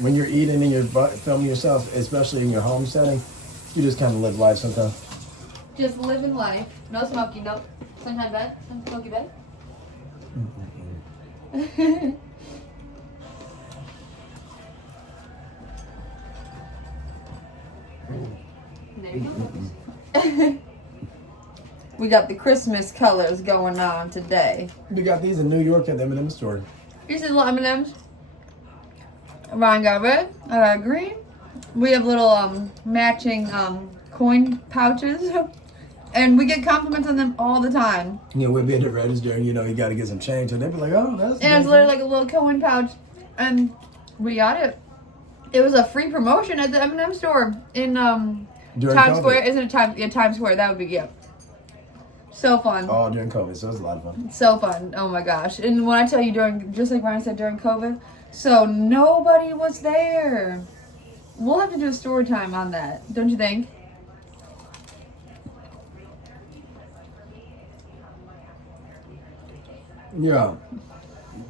when you're eating and you're filming yourself, especially in your home setting, you just kind of live life sometimes. Just living life. No smoky, no sunshine bed, smoky bed. There you go. We got the Christmas colors going on today. We got these in New York at the M&M store. These are little M&Ms. Ryan got red, I got green. We have little matching coin pouches. And we get compliments on them all the time. You know, we'll be at the register and, you know, you got to get some change. And they'll be like, oh, that's And it's literally like a little coin pouch. And we got it. It was a free promotion at the M&M store in during Times COVID. Square. Isn't it Times Square? That would be, yeah. So fun. Oh, during COVID, so it was a lot of fun. So fun. Oh my gosh. And when I tell you just like Ryan said, during COVID, so nobody was there. We'll have to do a story time on that, don't you think? Yeah.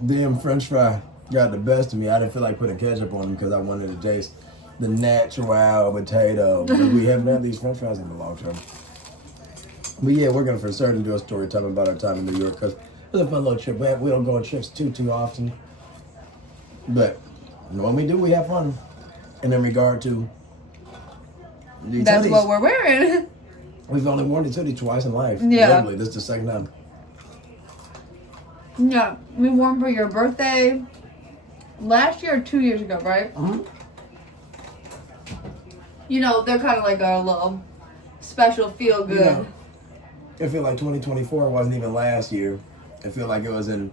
Damn French fry got the best of me. I didn't feel like putting ketchup on them because I wanted to taste the natural potato. But we haven't had these French fries in a long time. But yeah, we're going to for certain do a story time about our time in New York because it was a fun little trip. We don't go on trips too often. But when we do, we have fun. And in regard to the That's titties, what we're wearing. we've only worn the titty twice in life. Yeah. Literally, this is the second time. Yeah, we wore them for your birthday last year or 2 years ago, right? You know, they're kind of like a little special feel good. You know, I feel like 2024 wasn't even last year. I feel like it was in,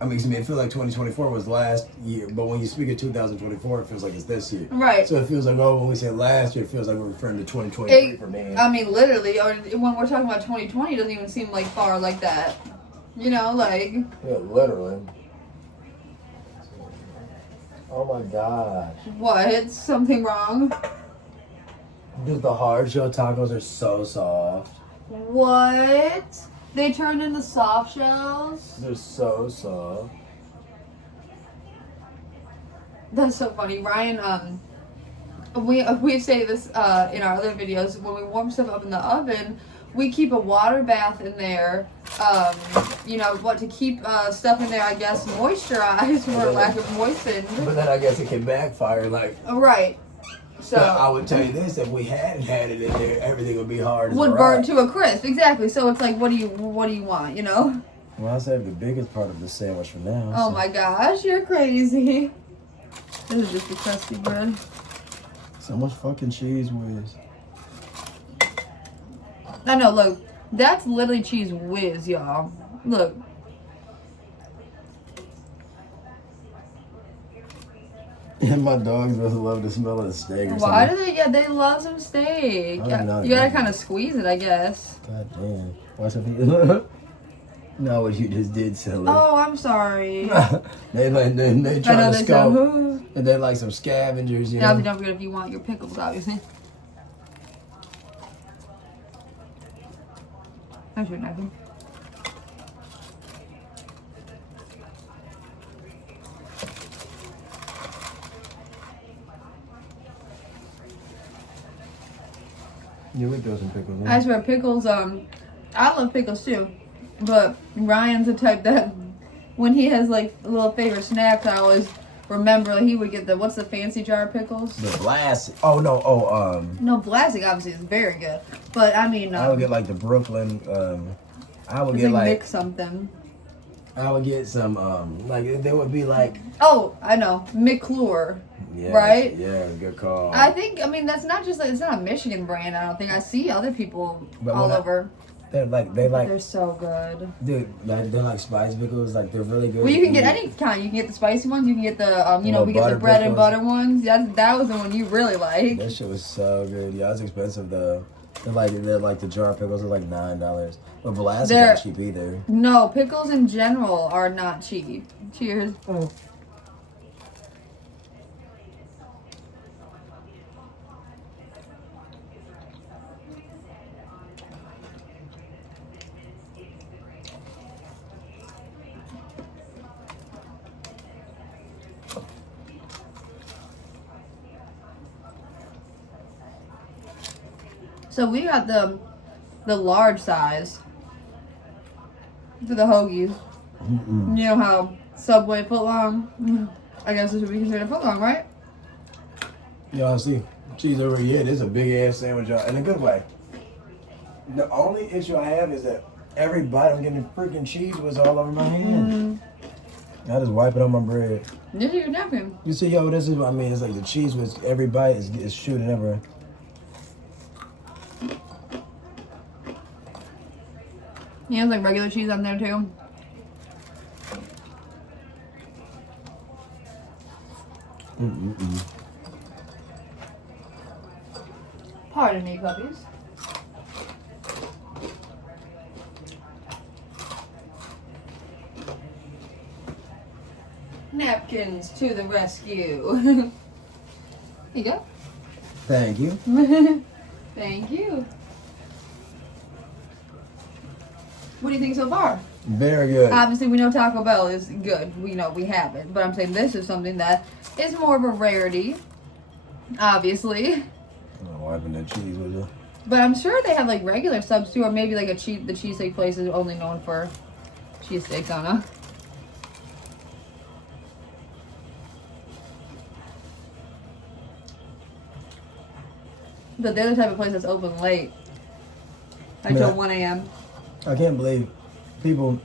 I feel like 2024 was last year, but when you speak of 2024, it feels like it's this year. Right. So it feels like, when we say last year, it feels like we're referring to 2023 for me. I mean, literally, or when we're talking about 2020, it doesn't even seem like far like that. You know, like. Yeah, literally. Oh my gosh. What? Something wrong? Dude, the hard shell tacos are so soft. What? They turned into soft shells? They're so soft. That's so funny. Ryan, we say this in our other videos. When we warm stuff up in the oven, we keep a water bath in there. You know what, to keep stuff in there, I guess, moisturized or lack of moistened. But then I guess it can backfire. Like, Right. So I would tell you this: if we hadn't had it in there, everything would be hard as a would rock. burn to a crisp. Exactly. So it's like, what do you want? You know? Well, I saved the biggest part of the sandwich for now. Oh my gosh, you're crazy. This is just the crusty bread. So much fucking cheese whiz. I know. Look, that's literally cheese whiz, y'all. Look. And my dogs really love the smell of the steak or Why something. do they? Yeah, they love some steak. I don't Yeah, know. you gotta kind of squeeze it, I guess. God damn. Watch it. No, what you just did, silly. Oh, I'm sorry. they I trying know to they scope. sound. And they're like some scavengers, you Now, know. don't forget if you want your pickles, obviously. That's your napkin. Yeah, we throw some pickles in. I swear, pickles, I love pickles too. But Ryan's the type that when he has like a little favorite snack, I always remember he would get what's the fancy jar of pickles? The blast. Oh, no. No, Blastic obviously is very good. But I mean, I would get like the Brooklyn, I would it's get like like, mix something. I would get some, like, there would be like, Oh, I know, McClure. yeah, Right? Yeah, good call. I think, that's not just, it's not a Michigan brand, I don't think. I see other people But all when over. They're like, They're so good. dude, like, they're like spice pickles, like, they're really good. Well, you can get any kind. You can get the spicy ones. You can get the, we get the butter bread and pickles. butter ones. That was the one you really like. That shit was so good. Yeah, it's expensive though. They're like the jar pickles are like $9. But Velasquez They're- not cheap either. No, pickles in general are not cheap. Cheers. Oh. So we got the the large size for the hoagies. Mm-mm. You know how Subway footlong? I guess this would be considered footlong, right? Y'all see, cheese over here. This is a big ass sandwich, y'all, in a good way. The only issue I have is that every bite I'm getting freaking cheese was all over my hand. I just wipe it on my bread. This is your napkin. You see, yo, this is what I mean. It's like the cheese was every bite is shooting everywhere. He has like regular cheese on there too. Pardon me, puppies. Napkins to the rescue. Here you go. Thank you. Thank you. What do you think so far? Very good. Obviously, we know Taco Bell is good. We know we have it. But I'm saying this is something that is more of a rarity. Obviously. I'm not wiping that cheese with you. But I'm sure they have like regular subs too. Or maybe like the cheesesteak place is only known for cheesesteaks, I don't know. But they're the type of place that's open late. Until 1 a.m. I can't believe people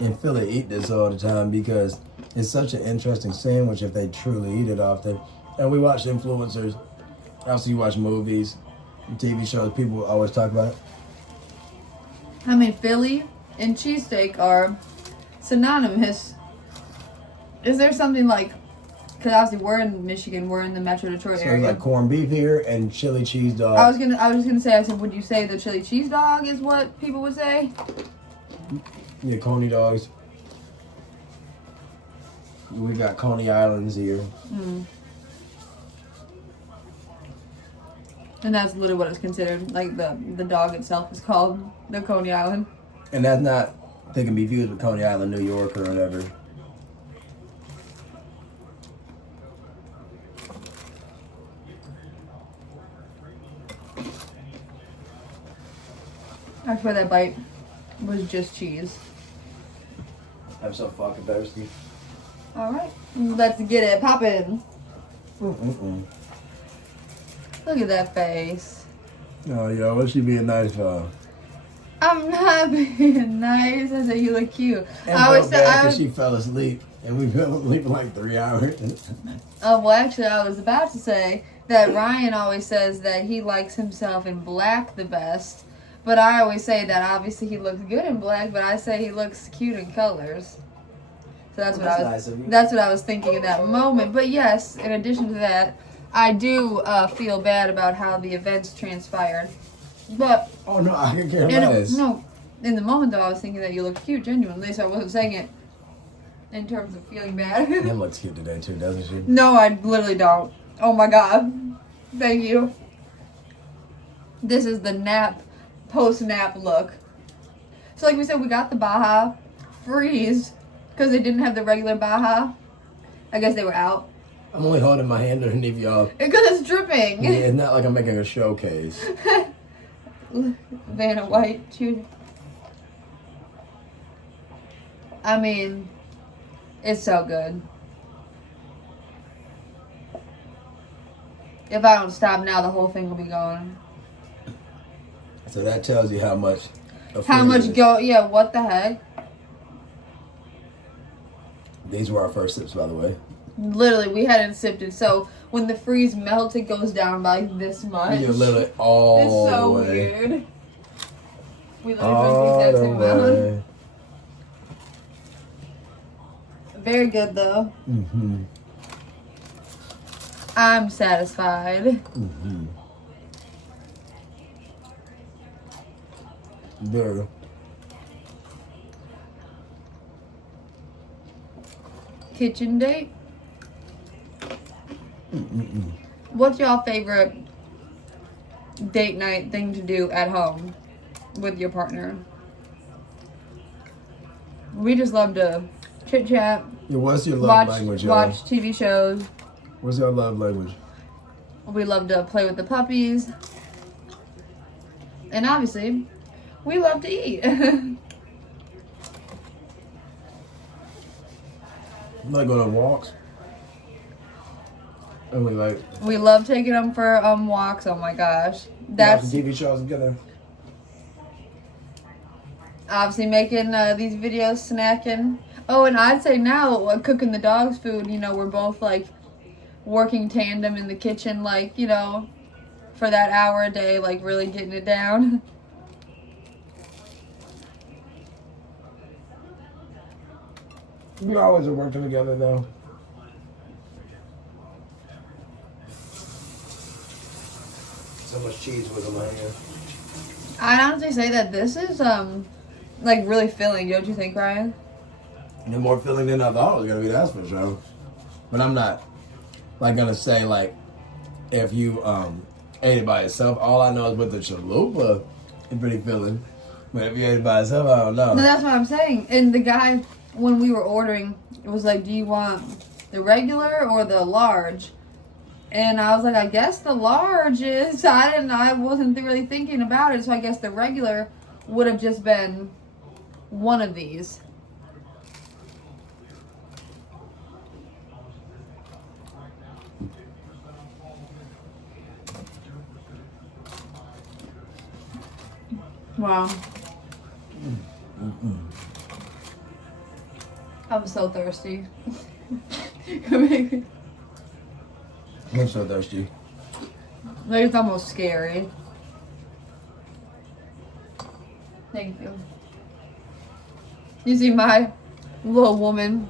in Philly eat this all the time because it's such an interesting sandwich if they truly eat it often. And we watch influencers. Obviously, you watch movies, TV shows. People always talk about it. I mean, Philly and cheesesteak are synonymous. Is there something like... Because obviously we're in Michigan, we're in the Metro Detroit So area. it's like corned beef here and chili cheese dog. I was just gonna say, I said, would you say the chili cheese dog is what people would say? Yeah, Coney dogs. We got Coney Islands here. And that's literally what it's considered. Like the dog itself is called the Coney Island. And that's not, they can be viewed with Coney Island, New York or whatever. I swear that bite was just cheese. I'm so fucking thirsty. Alright, let's get it poppin'. Mm-mm-mm. Look at that face. Oh, yo, what's she being nice for? I'm not being nice. I said you look cute. And I always felt bad say 'cause she fell asleep. And we fell asleep for like 3 hours. Oh, well, actually, I was about to say that Ryan always says that he likes himself in black the best. But I always say that obviously he looks good in black, but I say he looks cute in colors. So that's what That's I was. nice of you. That's what I was thinking in that moment. But yes, in addition to that, I do feel bad about how the events transpired. But Oh, no, I could care in less. in the moment though, I was thinking that you looked cute, genuinely. So I wasn't saying it in terms of feeling bad. Em looks cute today, too, doesn't she? No, I literally don't. Oh my god. Thank you. This is the nap, post-nap look. So like we said, we got the Baja Freeze because they didn't have the regular Baja. I guess they were out. I'm only holding my hand underneath y'all. Because it's dripping. Yeah, it's not like I'm making a showcase. Vanna White, chew. I mean, it's so good. If I don't stop now, the whole thing will be gone. So that tells you how much. How much go? Yeah, what the heck? These were our first sips, by the way. Literally, we hadn't sipped it. So when the freeze melts, it goes down by like this much. You're literally all It's so the way. weird. We literally All drank the the exact same amount. way. Very good though. Mm-hmm. I'm satisfied. Mm-hmm. There. Kitchen date. Mm-mm-mm. What's y'all favorite date night thing to do at home with your partner? We just love to chit chat, Yeah, what's your love watch language, y'all? watch TV shows. What's your love language? We love to play with the puppies. And obviously, we love to eat. I like going on walks. And we like We love taking them for walks. Oh my gosh. That's watching TV shows together. obviously making these videos, snacking. Oh, and I'd say now cooking the dogs food, you know, we're both like working tandem in the kitchen, like, you know, for that hour a day, like really getting it down. We always are working together though. So much cheese with them right here. I'd honestly say that this is like really filling, don't you think, Ryan? And more filling than I thought it was gonna be, that's for sure. But I'm not like gonna say like if you ate it by itself. All I know is with the chalupa, it's pretty filling. But if you ate it by itself, I don't know. No, that's what I'm saying. And the guy, when we were ordering, it was like, do you want the regular or the large? And I was like, I guess the large is. I wasn't really thinking about it, so I guess the regular would have just been one of these. Wow. I'm so thirsty. I'm so thirsty. Like, it's almost scary. Thank you. You see my little woman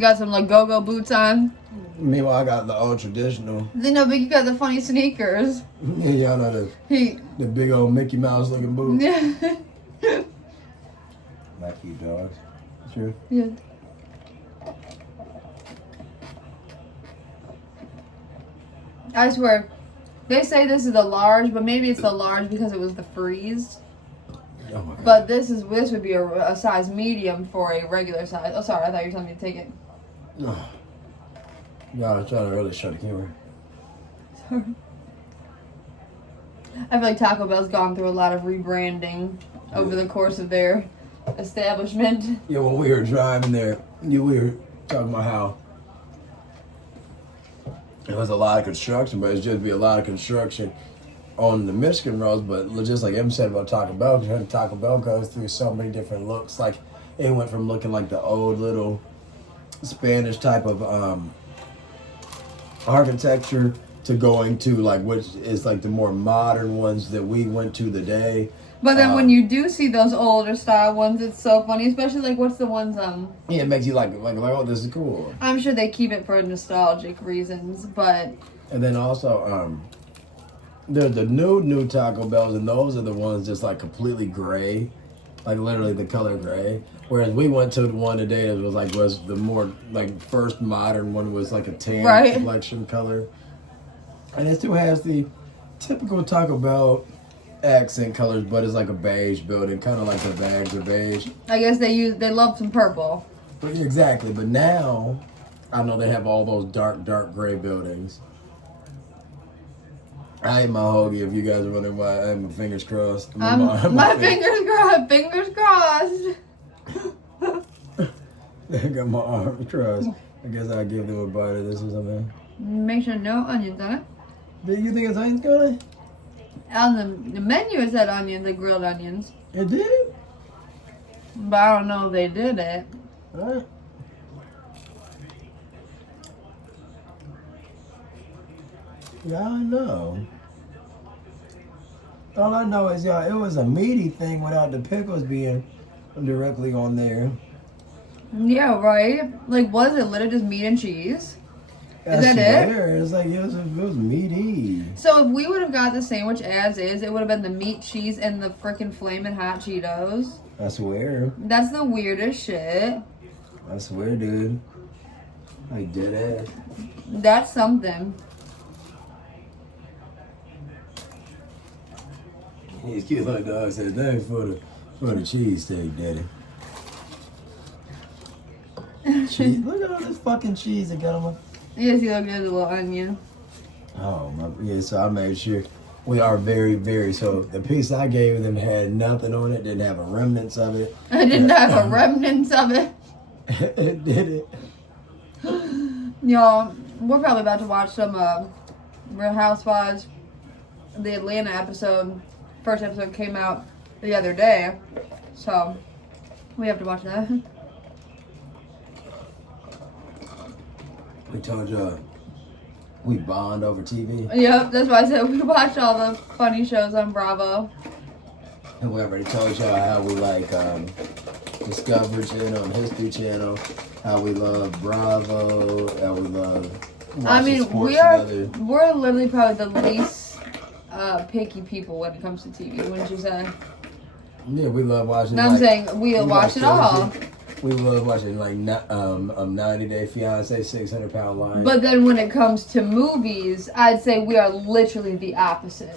got some like go-go boots on. Meanwhile, I got the old traditional. No, but you got the funny sneakers. Yeah, y'all know the big old Mickey Mouse looking boots. Yeah. My cute dogs. Sure. Yeah. I swear, they say this is a large, but maybe it's a large because it was the freeze. Oh my God. But this would be a size medium for a regular size. Oh, sorry, I thought you were telling me to take it. No, I was trying to really show the camera. Sorry. I feel like Taco Bell's gone through a lot of rebranding over the course of their establishment. Yeah, when we were driving there, we were talking about how it was a lot of construction, but it's just be a lot of construction on the Michigan roads. But just like Em said about Taco Bell, because Taco Bell goes through so many different looks. Like it went from looking like the old little Spanish type of architecture to going to like which is like the more modern ones that we went to today. But then when you do see those older style ones, it's so funny. Especially like what's the ones yeah, it makes you like oh, this is cool. I'm sure they keep it for nostalgic reasons, but And then also there's the new Taco Bells, and those are the ones just like completely gray, like literally the color gray. Whereas we went to the one today that was the more like first modern one, was like a tan complexion color, and it still has the typical Taco Bell accent colors, but it's like a beige building, kind of like the bags are beige. I guess they love some purple. But exactly, but now I know they have all those dark gray buildings. I ate my hoagie. If you guys are wondering why I had my fingers crossed. My fingers crossed. Fingers crossed. I got my arms crossed. I guess I'll give them a bite of this or something. Make sure no onions on it. Do you think it's onions going? On the menu it said onions, like grilled onions. It did? But I don't know if they did it. Alright. Yeah, I know. All I know is, it was a meaty thing without the pickles being directly on there. Yeah, right? Like, was it literally just meat and cheese? I Is that it? swear, it's like, it was meaty. So if we would have got the sandwich as is, it would have been the meat, cheese, and the freaking flaming hot Cheetos. I swear. That's the weirdest shit. I swear, dude. Like, dead ass. That's something. These cute little dogs said, thanks for the cheesesteak, daddy. Cheese. Look at all this fucking cheese that got on my... Yes, you look, there's a little onion. Oh, my... Yeah, so I made sure We are very, very. So the piece I gave them had nothing on it. Didn't have a remnants of it. I didn't have a remnants of it. It did it. Y'all, we're probably about to watch some Real Housewives. The Atlanta episode, first episode came out the other day, so we have to watch that. We told you we bond over TV. Yep, that's why I said we watch all the funny shows on Bravo. And we already told y'all how we like Discovery Channel and History Channel, how we love Bravo, how we love watching sports together. We're literally probably the least picky people when it comes to TV, wouldn't you say? Yeah, we love watching. No, I'm saying we'll watch it all. We love watching like 90 Day Fiance, 600 Pound Lion. But then when it comes to movies, I'd say we are literally the opposite.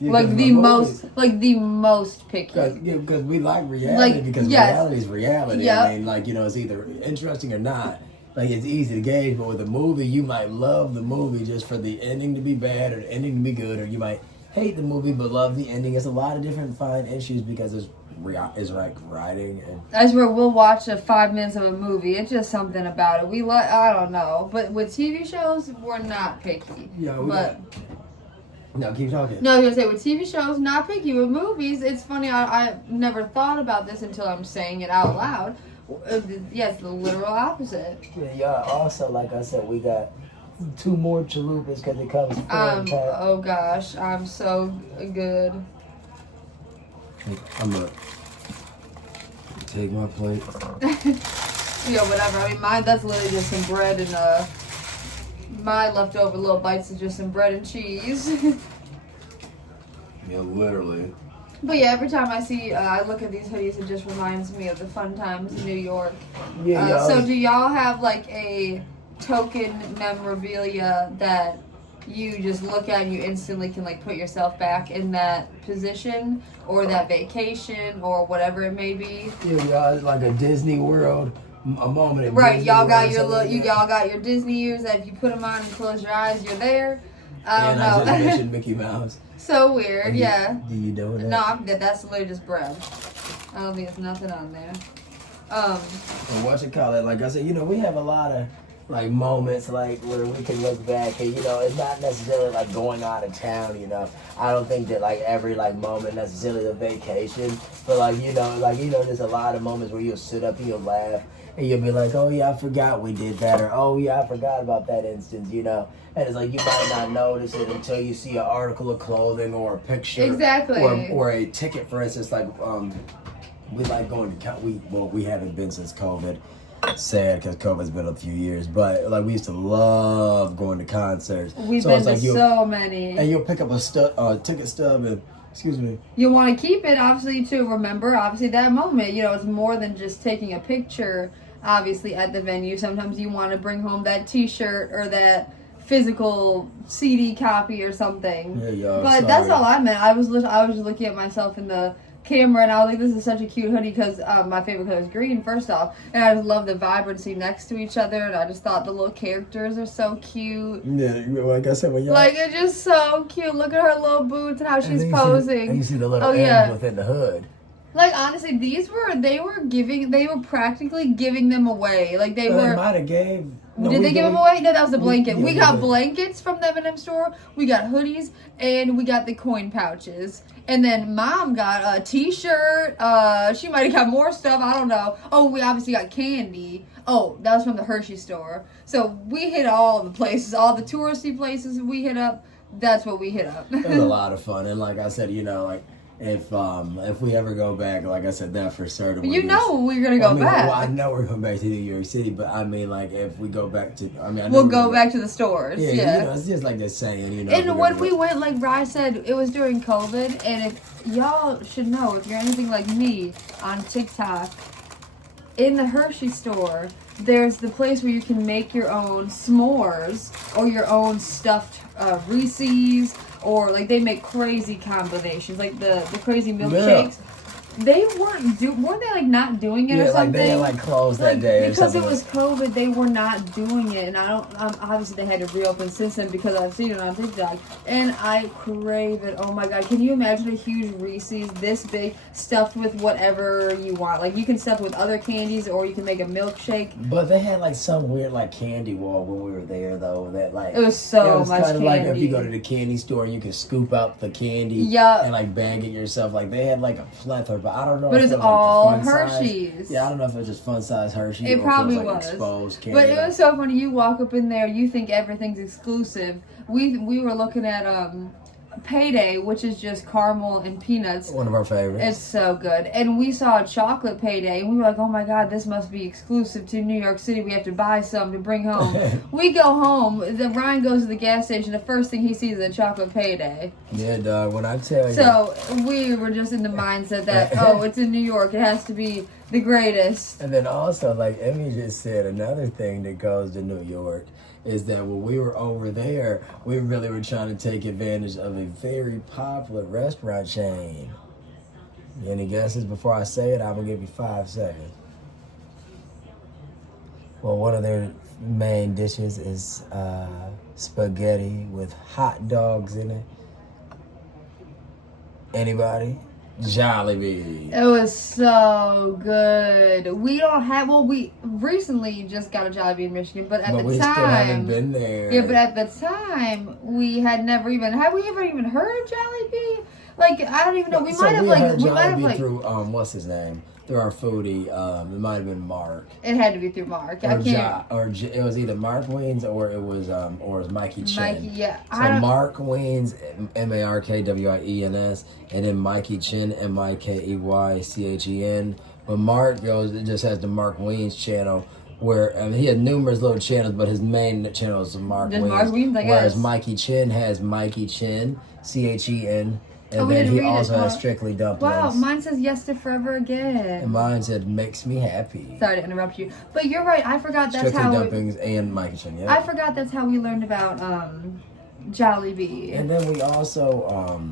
Yeah, like the most picky. Because we like reality, because reality is reality. Yep. I mean, like, it's either interesting or not. Like, it's easy to gauge, but with a movie, you might love the movie just for the ending to be bad or the ending to be good, or you might hate the movie but love the ending. It's a lot of different fine issues because it's like writing. And I swear we'll watch 5 minutes of a movie. It's just something about it. I don't know. But with TV shows, we're not picky. Yeah, no, keep talking. No, I was going to say, with TV shows, not picky. With movies, it's funny. I never thought about this until I'm saying it out loud. Yeah, it's the literal opposite. Yeah, also, like I said, we got 2 more chalupas because it comes oh gosh, I'm so good. I'm gonna take my plate. Yeah, whatever. I mean, that's literally just some bread and my leftover little bites of just some bread and cheese. Yeah, literally. But yeah, every time I look at these hoodies, it just reminds me of the fun times in New York. Yeah. So do y'all have like a token memorabilia that you just look at and you instantly can like put yourself back in that position or that vacation or whatever it may be? Yeah, y'all, like a Disney World, a moment. Right, y'all got your y'all got your Disney ears that if you put them on and close your eyes, you're there. I don't know. I just mentioned Mickey Mouse. So weird, yeah. Do you know that? No, that's literally just bread. I don't think there's nothing on there. And what you call it? Like I said, we have a lot of like moments like where we can look back and it's not necessarily like going out of town. I don't think that like every like moment necessarily a vacation, but like there's a lot of moments where you'll sit up and you'll laugh. And you'll be like, oh yeah, I forgot we did that, or oh yeah, I forgot about that instance, And it's like you might not notice it until you see an article of clothing or a picture, exactly, or a ticket. For instance, like we like going to we haven't been since COVID. Sad because COVID's been a few years, but like we used to love going to concerts. We've been to so many, and you'll pick up a ticket stub and. Excuse me. You want to keep it, obviously, to remember, obviously, that moment. It's more than just taking a picture, obviously, at the venue. Sometimes you want to bring home that T-shirt or that physical CD copy or something. Yeah, but sorry. That's all I meant. I was just looking at myself in the camera, and I was like, this is such a cute hoodie because my favorite color is green, first off. And I just love the vibrancy next to each other, and I just thought the little characters are so cute. Yeah, like I said, like, it's just so cute. Look at her little boots and how she's posing. And you see the little M's within the hood. Like, honestly, they were practically giving them away. Like, they might have gave. No, did they give them away? No, that was the blanket. Yeah, we got blankets from the M&M store. We got hoodies, and we got the coin pouches. And then Mom got a T-shirt. She might have got more stuff. I don't know. Oh, we obviously got candy. Oh, that was from the Hershey store. So we hit all the places, all the touristy places we hit up. That's what we hit up. It was a lot of fun, and like I said, if we ever go back, like I said, that for certain. We're gonna go back. Well, I know we're going back to New York City, but I mean, like, if we go back to, we'll go back to the stores. Yeah. It's just like they're saying, And when we went, like Rye said, it was during COVID, and if y'all should know, if you're anything like me on TikTok, in the Hershey store, there's the place where you can make your own s'mores or your own stuffed Reese's. Or, like, they make crazy combinations, like the crazy milkshakes. They weren't they like not doing it or something? like they had like closed that day or because something. it was COVID. They were not doing it, and I don't. Obviously, they had to reopen since then because I've seen it on TikTok, and I crave it. Oh my god! Can you imagine a huge Reese's this big, stuffed with whatever you want? Like you can stuff it with other candies, or you can make a milkshake. But they had like some weird like candy wall when we were there though. That like It was so much kind of candy. like if you go to the candy store, you can scoop out the candy Yeah. and like bag it yourself. Like they had like a plethora, but I don't know. But if it's it was, all like, the fun Hershey's. Size. Yeah, I don't know if it was just fun size Hershey. It or probably if it was, like, was. exposed candy. But it was so funny. You walk up in there, you think everything's exclusive. We were looking at Payday, which is just caramel and peanuts. One of our favorites. It's so good. And we saw a chocolate Payday, and we were like, oh my god, this must be exclusive to New York City. We have to buy some to bring home. We go home, Ryan goes to the gas station, the first thing he sees is a chocolate Payday. Yeah, dog, when I tell you. So we were just in the mindset that, oh, it's in New York, it has to be the greatest. And then also, like Emmy just said, another thing that goes to New York is that when we were over there, we really were trying to take advantage of a very popular restaurant chain. Any guesses before I say it? I'm going to give you 5 seconds. Well, one of their main dishes is spaghetti with hot dogs in it. Anybody? Jollibee. It was so good. We don't have, we recently just got a Jollibee in Michigan, but at the we time. still haven't been there. Yeah, but at the time, we had never even, have we ever even heard of Jollibee? Like, I don't even know. We So might have, heard we might have, Jollibee through, what's his name? Through our foodie. It might have been Mark. it had to be through Mark. I can't. It was either Mark Waynes or it was Mikey Chin. Mikey, yeah. So Mark Waynes, MarkWyens, and then Mikey Chin, MikeyChen. But Mark it just has the Mark Waynes channel, where he had numerous little channels, but his main channel is Mark Just Waynes. Mark Waynes, I Whereas guess. Mikey Chin has Mikey Chin, CHEN, and Oh, we then didn't he read it. also has Strictly Dumplings. Wow, mine says yes to forever again. And mine said makes me happy. Sorry to interrupt you, but you're right. I forgot that's Strictly how. Dumplings and Mikey Chin. Yeah. I forgot that's how we learned about Jollibee. And then we also,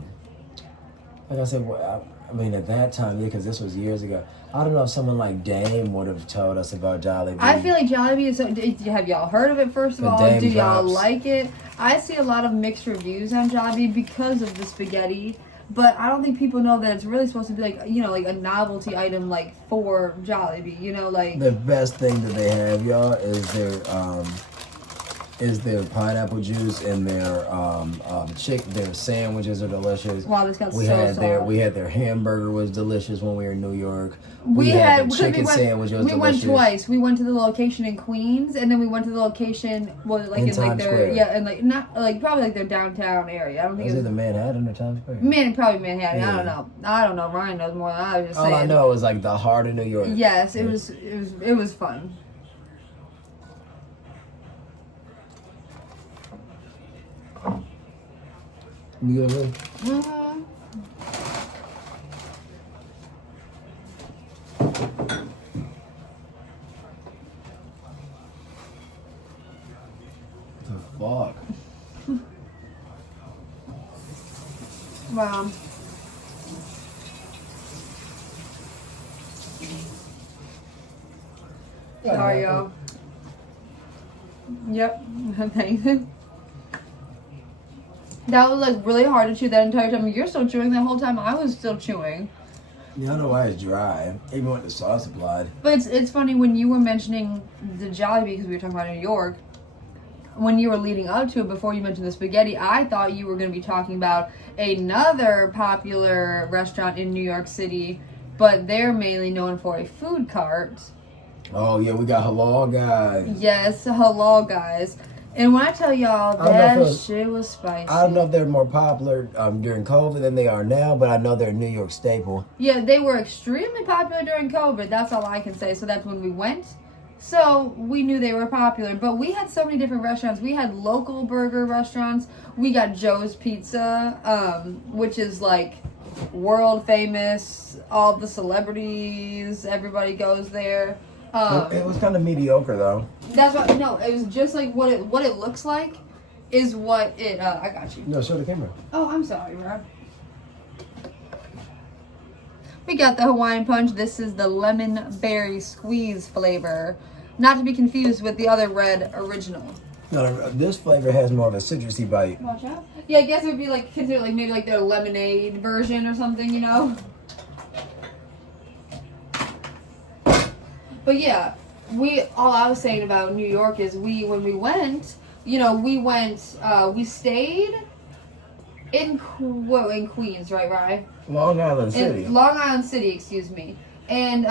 like I said, I mean at that time, yeah, because this was years ago. I don't know if someone like Dame would have told us about Jollibee. I feel like Jollibee is. Have y'all heard of it? First of The all, Dame do y'all drops. like it? I see a lot of mixed reviews on Jollibee because of the spaghetti. But I don't think people know that it's really supposed to be like, like a novelty item, like for Jollibee, like. The best thing that they have, y'all, is their pineapple juice and their their sandwiches are delicious. Wow, this got we so had soft. we had their hamburger was delicious when we were in New York. We had the chicken sandwich was we went delicious. twice. We went to the location in Queens, and then we went to the location in Times their Square. and not probably like their downtown area. I don't think Was it it was the Manhattan or Times Square? probably Manhattan. Yeah. I don't know. Ryan knows more than I was just All saying. I know is like the heart of New York. Yes, it was fun. You good, man? Mm-hmm. The fuck? Wow. Sorry, y'all. Yep. Thanks. That was like really hard to chew that entire time. You're still chewing that whole time. I was still chewing. Yeah, I know why it's dry, even with the sauce applied. But it's funny when you were mentioning the Jollibee, because we were talking about New York. When you were leading up to it, before you mentioned the spaghetti, I thought you were going to be talking about another popular restaurant in New York City, but they're mainly known for a food cart. Oh yeah, we got halal guys. Yes, halal guys. And when I tell y'all, I don't know if it that was- shit was spicy. I don't know if they're more popular during COVID than they are now, but I know they're a New York staple. Yeah, they were extremely popular during COVID. That's all I can say. So that's when we went. So we knew they were popular. But we had so many different restaurants. We had local burger restaurants. We got Joe's Pizza, which is like world famous. All the celebrities, everybody goes there. It was kind of mediocre though. That's what. No, it was just like what it looks like is what it. I got you. No, show the camera. Oh, I'm sorry, bro. We got the Hawaiian Punch. This is the lemon berry squeeze flavor. Not to be confused with the other red original. No, this flavor has more of a citrusy bite. Watch out. Yeah, I guess it would be like considered like maybe like their lemonade version or something, you know? But yeah, all I was saying about New York is when we went, you know, we stayed in Queens, right? Long Island City. Long Island City, excuse me. And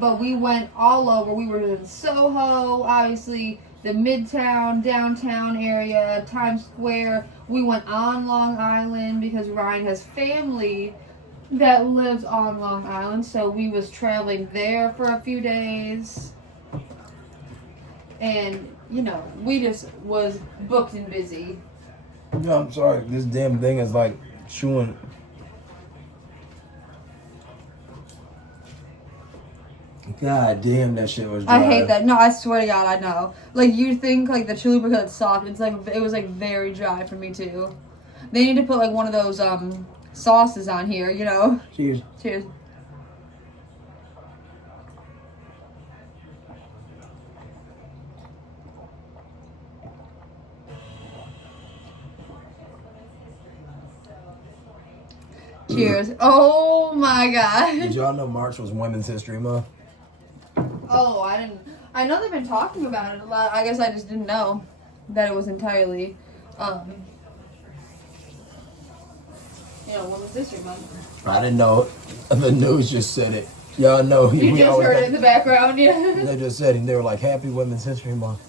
but we went all over. We were in Soho, obviously, the Midtown, downtown area, Times Square. We went on Long Island because Ryan has family that lives on Long Island, so we was traveling there for a few days. And, you know, we just was booked and busy. No, I'm sorry. This damn thing is like chewing. God damn, that shit was dry. I hate that. No, I swear to God, I know. Like, you think, like, the chalupa because it's soft. It's like, it was, like, very dry for me, too. They need to put, like, one of those, sauces on here, you know? Cheers. Cheers. Cheers. Oh, my God. Did y'all know March was Women's History Month? Oh, I didn't. I know they've been talking about it a lot. I guess I just didn't know that it was entirely, Women's History Month. I didn't know. The news just said it. Y'all know. You just heard it in the background, yeah. They just said it. They were like, Happy Women's History Month.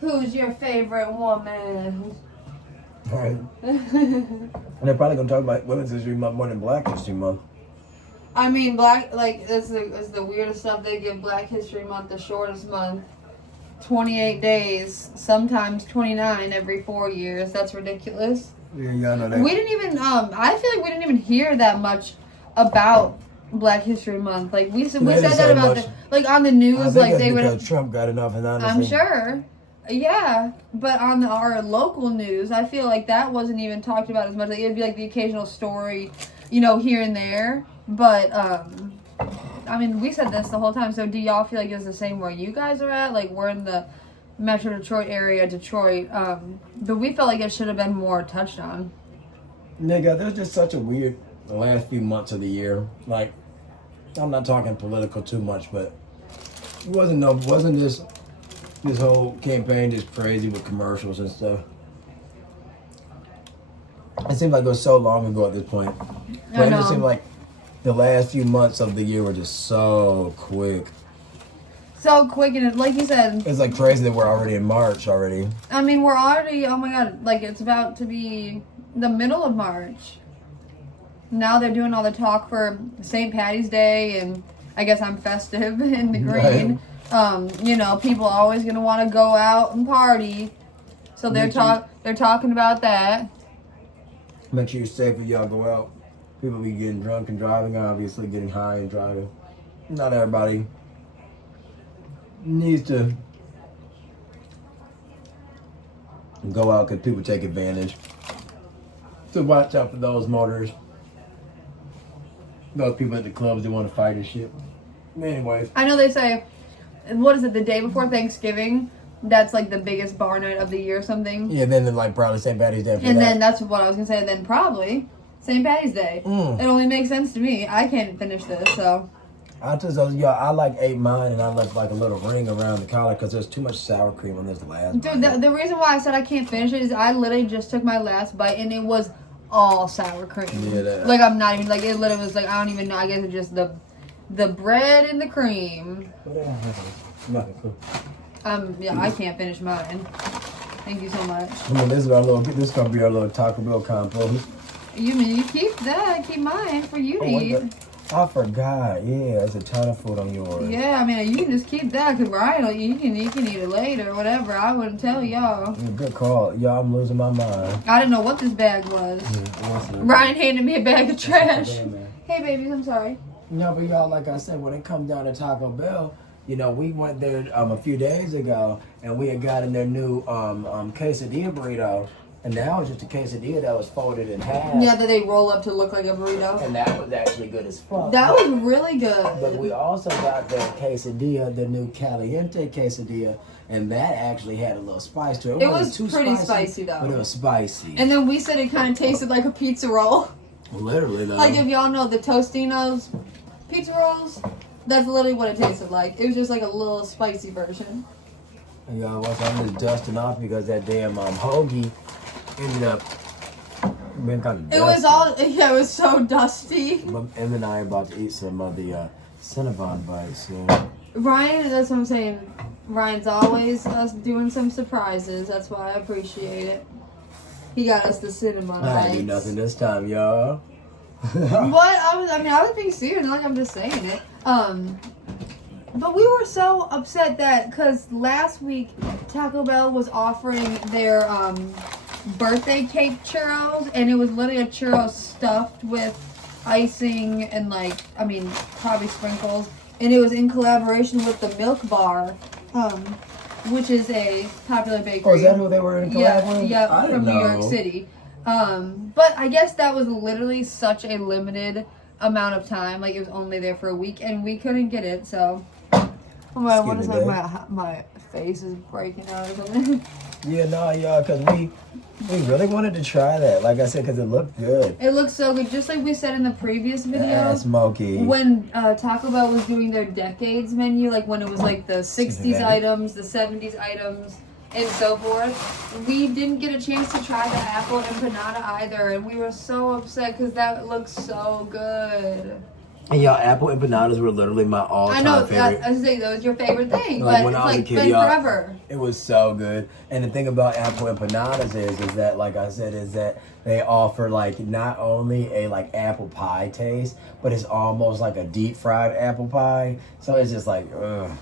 Who's your favorite woman? All right. And they're probably going to talk about Women's History Month more than Black History Month. I mean, Black, like, it's the weirdest stuff. They give Black History Month the shortest month. 28 days, sometimes 29 every 4 years. That's ridiculous. Yeah, y'all know that. We didn't even, I feel like we didn't even hear that much about Black History Month. Like, we said that about, like, on the news, I think like, that's they because would. Trump got enough, and honestly, I'm sure. Yeah, but on our local news, I feel like that wasn't even talked about as much. Like, it'd be like the occasional story, you know, here and there. But, I mean, we said this the whole time. So do y'all feel like it's the same where you guys are at? Like, we're in the Metro Detroit area, Detroit. But we felt like it should have been more touched on. nigga, there's just such a weird the last few months of the year. Like, I'm not talking political too much, but wasn't this whole campaign just crazy with commercials and stuff? It seemed like it was so long ago at this point. But it just seemed like the last few months of the year were just so quick. So quick, and like you said, It's like crazy that we're already in March already. I mean, we're already, oh my God, like it's about to be the middle of March. Now they're doing all the talk for St. Patty's Day, and I guess I'm festive in the green. Right. You know, people are always gonna want to go out and party, so they're talking about that. Make sure you're safe if y'all go out. People be getting drunk and driving, obviously getting high and driving. Not everybody needs to go out because people take advantage. So watch out for those motors. Those people at the clubs that want to fight and shit. Anyways. I know they say, what is it, the day before Thanksgiving? That's like the biggest bar night of the year or something. Yeah, then like probably St. Patty's Day after and that. then that's what I was going to say. Then probably St. Patty's Day. It only makes sense to me. I can't finish this, so. I like ate mine and I left like a little ring around the collar because there's too much sour cream on this last Dude, bite. the reason why I said I can't finish it is I literally just took my last bite and it was all sour cream. Yeah, that. Like, I'm not even, like, it literally was like, I don't even know. I guess it's just the bread and the cream. Nothing cool. Yeah, I can't finish mine. Thank you so much. I mean, this is gonna be our little Taco Bell compost. You keep that. Keep mine for you to eat. I forgot. Yeah, there's a ton of food on yours. Yeah, I mean, you can just keep that because Ryan will eat. You can eat it later or whatever. I wouldn't tell y'all. Yeah, good call. Y'all, I'm losing my mind. I didn't know what this bag was. Ryan handed me a bag of trash. Hey, babies, I'm sorry. No, but y'all, like I said, when it comes down to Taco Bell, you know, we went there a few days ago, and we had gotten their new quesadilla burrito, And that was just a quesadilla that was folded in half. Yeah, that they roll up to look like a burrito. And that was actually good as fuck. That was really good. But we also got the quesadilla, the new caliente quesadilla, and that actually had a little spice to it. It was too pretty spicy though. But it was spicy. And then we said it kind of tasted like a pizza roll. Literally though. Like if y'all know the Tostino's pizza rolls, that's literally what it tasted like. It was just like a little spicy version. And y'all, once I'm just dusting off because that damn hoagie ended up being kind of dusty. It was all, yeah, it was so dusty. But Em and I are about to eat some of the Cinnabon bites. So. Ryan, that's what I'm saying. Ryan's always us doing some surprises. That's why I appreciate it. He got us the cinnamon I bites. didn't do nothing this time, y'all. What? I was being serious. Not like I'm just saying it. But we were so upset that because last week Taco Bell was offering their birthday cake churros, and it was literally a churro stuffed with icing and probably sprinkles, and it was in collaboration with the Milk Bar, which is a popular bakery. Oh, is that who they were in collab with? Yeah, from New York City. But I guess that was literally such a limited amount of time. Like, it was only there for a week, and we couldn't get it, so. What is like my face is breaking out or something? Yeah, no, y'all, because we really wanted to try that. Like I said, because it looked good. It looks so good. Just like we said in the previous video. Smoky. When Taco Bell was doing their decades menu, like when it was like the 60s items, the 70s items, and so forth, we didn't get a chance to try the apple empanada either, and we were so upset because that looks so good. And y'all, apple empanadas were literally my all-time favorite. I know, I was saying that was your favorite thing, like, but when it's I was like a kid, been y'all, forever. It was so good. And the thing about apple empanadas is that, like I said, is that they offer like not only a like apple pie taste, but it's almost like a deep fried apple pie. So it's just like, ugh.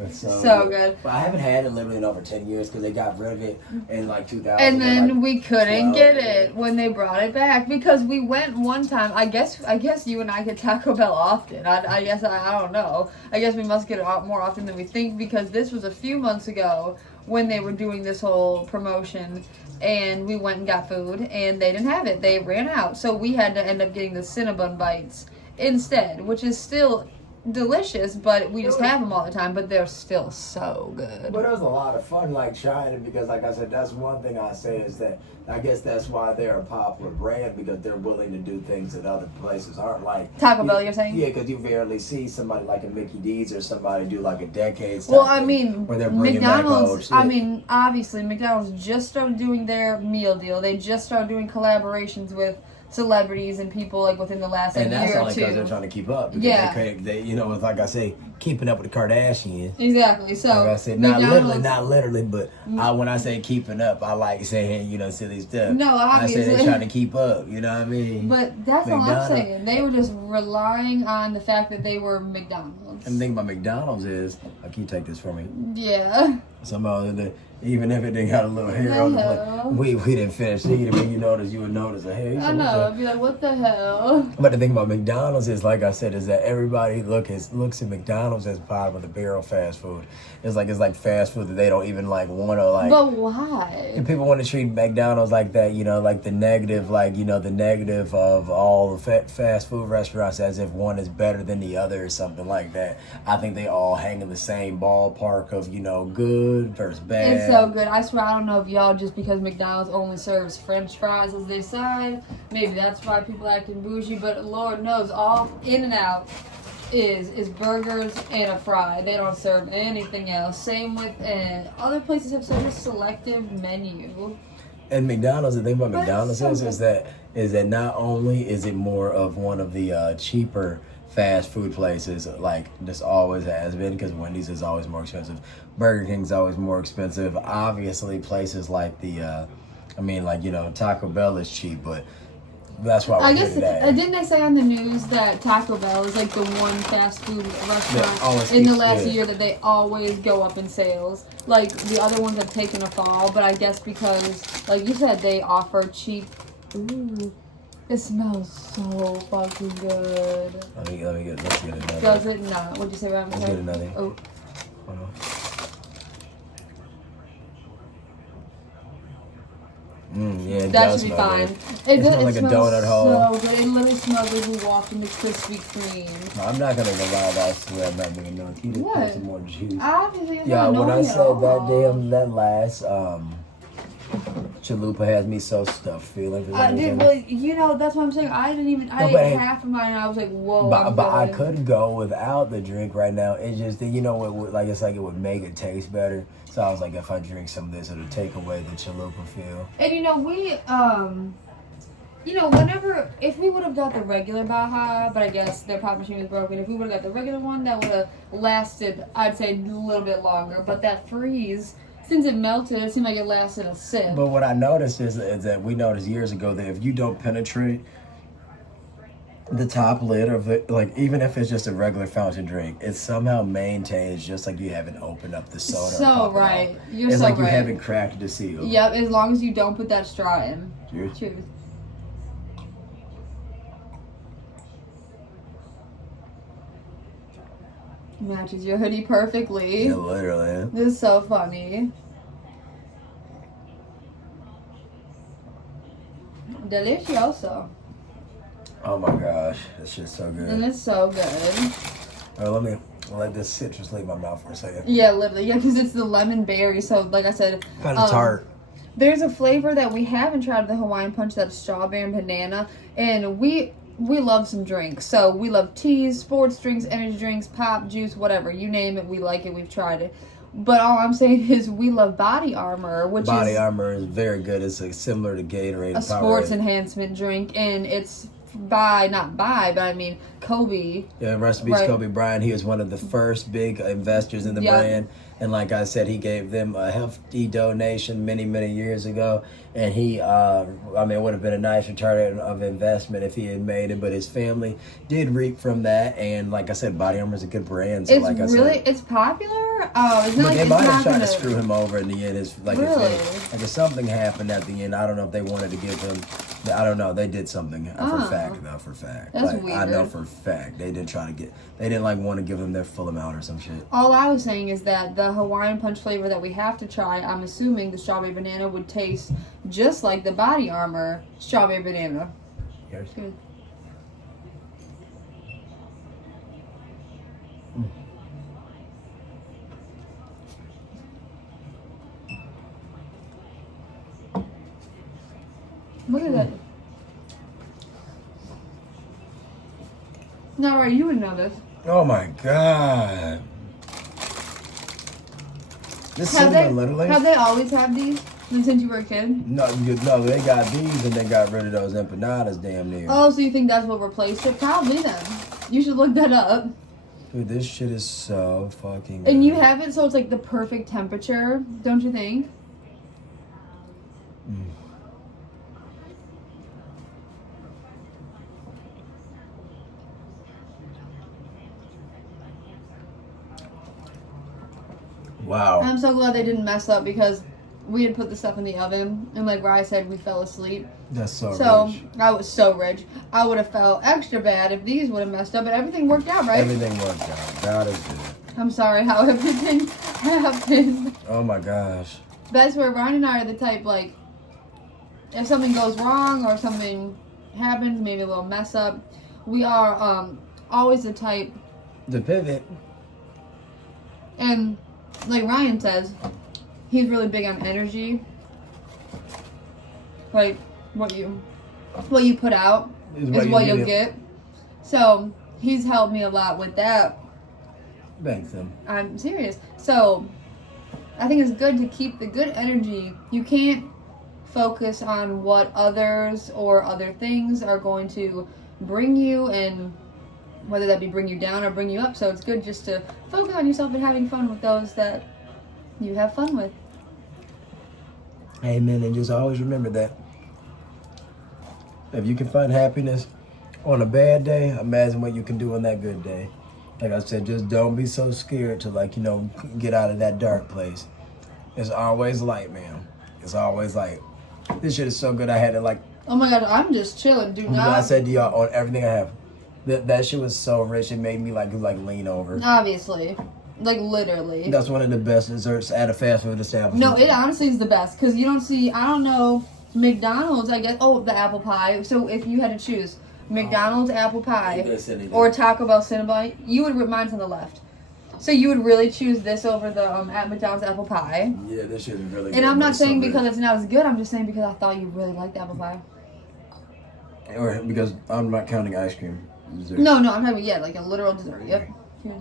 It's so good. But I haven't had it literally in over 10 years because they got rid of it in like 2000. And then like we couldn't get it when they brought it back because we went one time. I guess you and I get Taco Bell often. I guess I don't know. I guess we must get it more often than we think because this was a few months ago when they were doing this whole promotion. And we went and got food and they didn't have it. They ran out. So we had to end up getting the Cinnabon bites instead, which is still delicious, but we just have them all the time, but they're still so good. But it was a lot of fun like trying it because like I said, that's one thing I say is that I guess that's why they're a popular brand because they're willing to do things that other places aren't. Like Taco Bell, you're saying? Yeah, because you rarely see somebody like a Mickey D's or somebody do like a decades well, I mean, where they're bringing McDonald's, back old shit. I mean, obviously McDonald's just started doing their meal deal. They just started doing collaborations with celebrities and people like within the last year or two. And that's only because they're trying to keep up. Because they you know, it's like I say, keeping up with the Kardashians. Exactly. So like I said, not literally, but when I say keeping up, I like saying, you know, silly stuff. No, obviously. I say they're trying to keep up, you know what I mean? But that's all I'm saying. They were just relying on the fact that they were McDonald's. And the thing about McDonald's is, can you take this for me? Yeah. Somehow, even if it didn't got a little hair on the plate, we didn't finish eating. When you would notice a hair. I know. I'd be like, what the hell? But the thing about McDonald's is, like I said, is that everybody looks at McDonald's as bottom of the barrel fast food. It's like fast food that they don't even like want to like. But why? And people want to treat McDonald's like that, you know, like the negative, the negative of all the fast food restaurants as if one is better than the other or something like that. I think they all hang in the same ballpark of, you know, good versus bad. It's so good. I swear, I don't know if y'all, just because McDonald's only serves French fries as their side, maybe that's why people acting bougie, but Lord knows, all In-N-Out is burgers and a fry. They don't serve anything else. Same with other places have such a selective menu. And McDonald's, the thing about McDonald's is that not only is it more of one of the cheaper fast food places, like this always has been, because Wendy's is always more expensive, Burger King's always more expensive. Obviously, places like Taco Bell is cheap, but that's why we're here today. Didn't they say on the news that Taco Bell is like the one fast food restaurant in the last year that they always go up in sales? Like the other ones have taken a fall, but I guess because, like you said, they offer cheap. Ooh, it smells so fucking good. Let's get another. Does it not? What'd you say, Ryan? Let's get another. Oh. Hold on. Yeah, it That does should be smell fine. good. It smells like a donut hole. so good. It literally smells like we walked into Krispy Kreme. No, I'm not gonna go lie, I swear I'm not gonna know. You just What? put some more juice. Obviously, it's Yeah, not when I annoying at said that all. that last chalupa has me so stuffed feeling for I some did, reason. well, you know, that's what I'm saying. I No, ate but- half of mine and I was like, whoa. But I good. could go without the drink right now. It's just that, you know what, like it's like it would make it taste better. So I was like, if I drink some of this, it'll take away the chalupa feel. And you know, whenever, if we would have got the regular Baja, but I guess their pop machine was broken, if we would have got the regular one, that would have lasted, I'd say, a little bit longer. But that freeze, since it melted, it seemed like it lasted a sip. But what I noticed is that we noticed years ago that if you don't penetrate the top lid of it, like even if it's just a regular fountain drink, it somehow maintains just like you haven't opened up the soda. or So popped it right. off. You're It's so like you right. haven't cracked the seal. Yep, as long as you don't put that straw in. Cheers. Cheers. Matches your hoodie perfectly. Yeah, literally. This is so funny. Delicioso. Oh my gosh, this shit's so good. And it's so good. All right, let me let this citrus leave my mouth for a second. Yeah, literally. Yeah, because it's the lemon berry. So, like I said, Kind of tart. there's a flavor that we haven't tried of the Hawaiian Punch that's strawberry and banana. And we love some drinks. So, we love teas, sports drinks, energy drinks, pop, juice, whatever. You name it, we like it, we've tried it. But all I'm saying is we love Body Armor, which Body is Armor is very good. It's like similar to Gatorade. a sports enhancement drink. And it's Kobe. Yeah, rest in peace, Right. Kobe Bryant. He was one of the first big investors in the Yeah. brand. And like I said, he gave them a hefty donation many, many years ago. And he, it would have been a nice return of investment if he had made it. But his family did reap from that. And like I said, Body Armor is a good brand. So It's like I really, said, it's popular. Oh, it's not but like they it's might have not tried gonna, to screw him over in the end. It's like, Really? if something happened at the end. I don't know if they wanted to give him. I don't know. They did something for Oh. fact, though. For fact, That's I know weird. for fact they didn't try to get. They didn't like want to give them their full amount or some shit. All I was saying is that the Hawaiian Punch flavor that we have to try, I'm assuming the strawberry banana would taste just like the Body Armor strawberry banana. Yours? Good. Look at that. No, right, you would know this. Oh my god! This Have cinnamon literally. have they always had these since you were a kid? No, they got these and they got rid of those empanadas damn near. Oh, so you think that's what replaced it? Probably then. You should look that up. Dude, this shit is so fucking good. And you have it so it's like the perfect temperature, don't you think? Wow. I'm so glad they didn't mess up because we had put the stuff in the oven and like Rye said, we fell asleep. That's so rich. I was so rich. I would have felt extra bad if these would have messed up, but everything worked out, right? Everything worked out. God is good. I'm sorry how everything happened. Oh my gosh. That's where Ryan and I are the type, like, if something goes wrong or something happens, maybe a little mess up, we are always the type, The pivot. and like Ryan says, he's really big on energy. Like, what you put out is what you'll get. So, he's helped me a lot with that. Thanks, him. I'm serious. So, I think it's good to keep the good energy. You can't focus on what others or other things are going to bring you, and whether that be bring you down or bring you up. So it's good just to focus on yourself and having fun with those that you have fun with. Amen. And just always remember that if you can find happiness on a bad day, imagine what you can do on that good day. Like I said, just don't be so scared to get out of that dark place. It's always light, man. It's always light. This shit is so good. I had to Oh my god, I'm just chilling. Do I not. said to y'all on everything I have. That shit was so rich. It made me lean over. Obviously. Like, literally. That's one of the best desserts at a fast food establishment. No, it honestly is the best. Because you don't see, I don't know McDonald's, I guess. Oh, the apple pie. So if you had to choose McDonald's apple pie or Taco Bell Cinnabon, you would. Mine's on the left. So you would really choose this over the at McDonald's apple pie. Yeah, this shit is really good. And I'm not saying because it's not as good. I'm just saying because I thought you really liked apple pie. Or because I'm not counting ice cream. Dessert. No, I'm talking about, like a literal dessert. Yep. Here.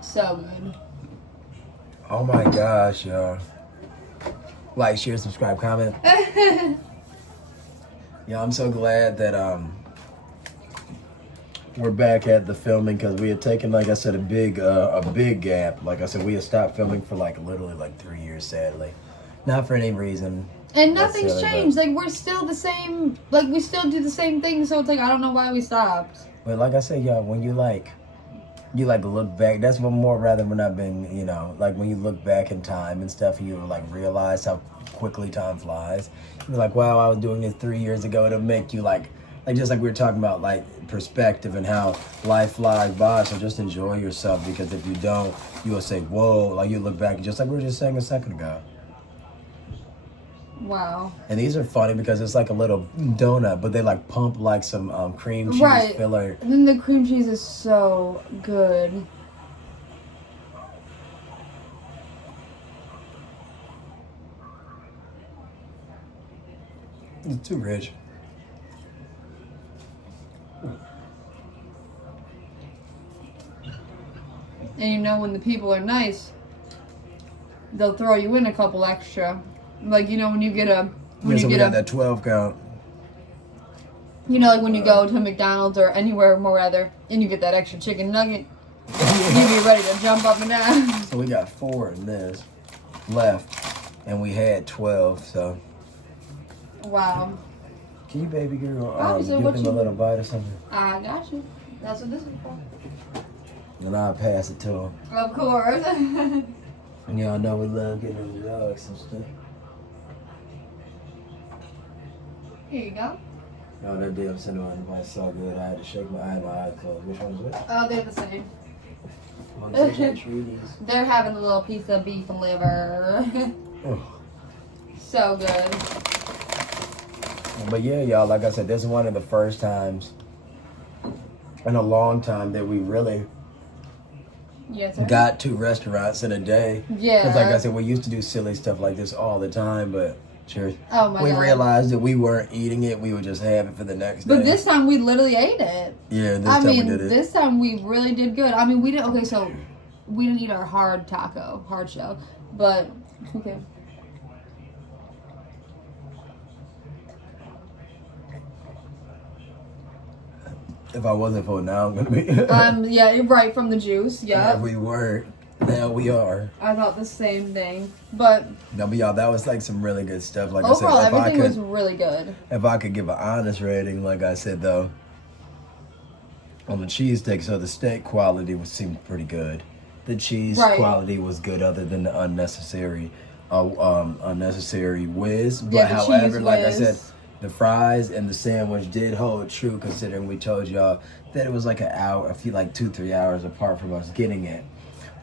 So good. Oh my gosh, y'all. Like, share, subscribe, comment. Yeah, I'm so glad that we're back at the filming because we had taken, like I said, a big gap. Like I said, we had stopped filming for literally 3 years, sadly. Not for any reason. And nothing's changed. Like, we're still the same. Like, we still do the same thing. So it's like, I don't know why we stopped. But like I said, y'all, when you look back, that's what more rather than not being, like when you look back in time and stuff, and you realize how quickly time flies. You're like, wow, I was doing this 3 years ago. It'll make you just like we were talking about, perspective and how life flies by. So just enjoy yourself, because if you don't, you will say, whoa, like you look back, just like we were just saying a second ago. Wow. And these are funny because it's like a little donut, but they pump some cream cheese filler. And then the cream cheese is so good. It's too rich. And when the people are nice, they'll throw you in a couple extra. Like, when you get a... we got that 12 count. Like when you go to McDonald's or anywhere more rather, and you get that extra chicken nugget, you be ready to jump up and down. So we got 4 in this left, and we had 12, so... Wow. Can you, baby girl, So give them a little bite or something? I got you. That's what this is for. And I'll pass it to them. Of course. And y'all know we love getting them dogs and stuff. Here you go. Oh, that damn cinnamon was so good. I had to shake my eyes closed. Which one's which? Oh, they're the same. Treaties. They're having a little piece of beef and liver. So good. But yeah, y'all, like I said, this is one of the first times in a long time that we really got 2 restaurants in a day. Yeah. Because like I said, we used to do silly stuff like this all the time, but cheers. Oh my God. We realized that we weren't eating it. We would just have it for the next day. But this time we literally ate it. Yeah, this time we did it. This time we really did good. We didn't, okay, so we didn't eat our hard shell, but, okay. If I wasn't for now, I'm gonna be. Yeah, you're right, from the juice. Yeah. If we weren't, now we are. I thought the same thing, but no, but y'all, that was some really good stuff. Like overall, I said, everything was really good. If I could give an honest rating, like I said though, on the cheesesteak, so the steak quality seemed pretty good. The cheese quality was good, other than the unnecessary whiz. But however, like I said, the fries and the sandwich did hold true, considering we told y'all that it was an hour, 2-3 hours apart from us getting it.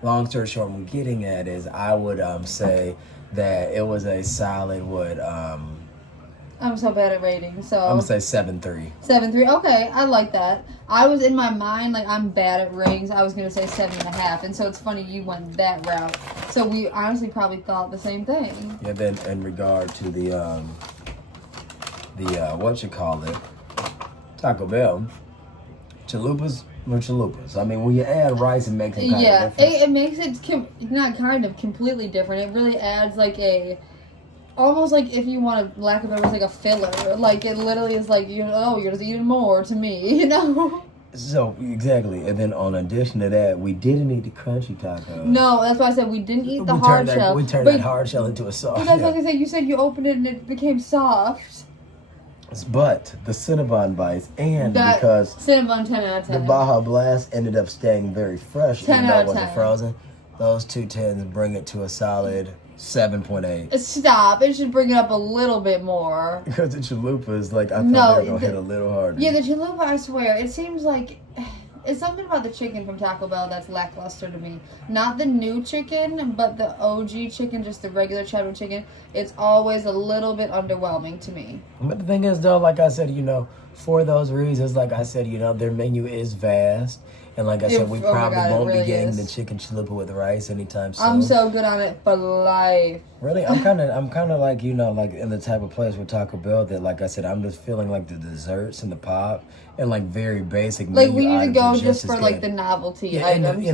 Long story short, what I'm getting at is I would say that it was a solid I'm so bad at ratings, so I'm gonna say 7.3. 7.3. Okay, I like that. I was in my mind I'm bad at ratings. I was gonna say 7.5, and so it's funny you went that route. So we honestly probably thought the same thing. Yeah. Then in regard to the Taco Bell, chalupas were chalupas. When you add rice, it makes it kind of different. It makes it not kind of completely different. It really adds almost if you want to, lack of a better, a filler. It literally is you're just eating more to me, So, exactly. And then on addition to that, we didn't eat the crunchy tacos. No, that's why I said we didn't eat the hard shell. We turned that hard shell into a soft shell. But that's like I said, you said you opened it and it became soft. But the Cinnabon bites, and that because Cinnabon 10 out of 10. The Baja Blast ended up staying very fresh, 10 even though out it of wasn't 10. frozen. Those 2 10s bring it to a solid 7.8. Stop. It should bring it up a little bit more. Because the chalupas, I thought they were going to hit a little harder. Yeah, the chalupa, I swear, it seems like it's something about the chicken from Taco Bell that's lackluster to me. Not the new chicken, but the OG chicken, just the regular cheddar chicken. It's always a little bit underwhelming to me. But the thing is, though, like I said, for those reasons, like I said, their menu is vast. And like I said, we probably won't be getting the chicken chalupa with rice anytime soon. I'm so good on it for life. Really, I'm kind of like like in the type of place with Taco Bell that, like I said, I'm just feeling like the desserts and the pop and like very basic. Like menu we need to items go are just for as like good. the novelty and items,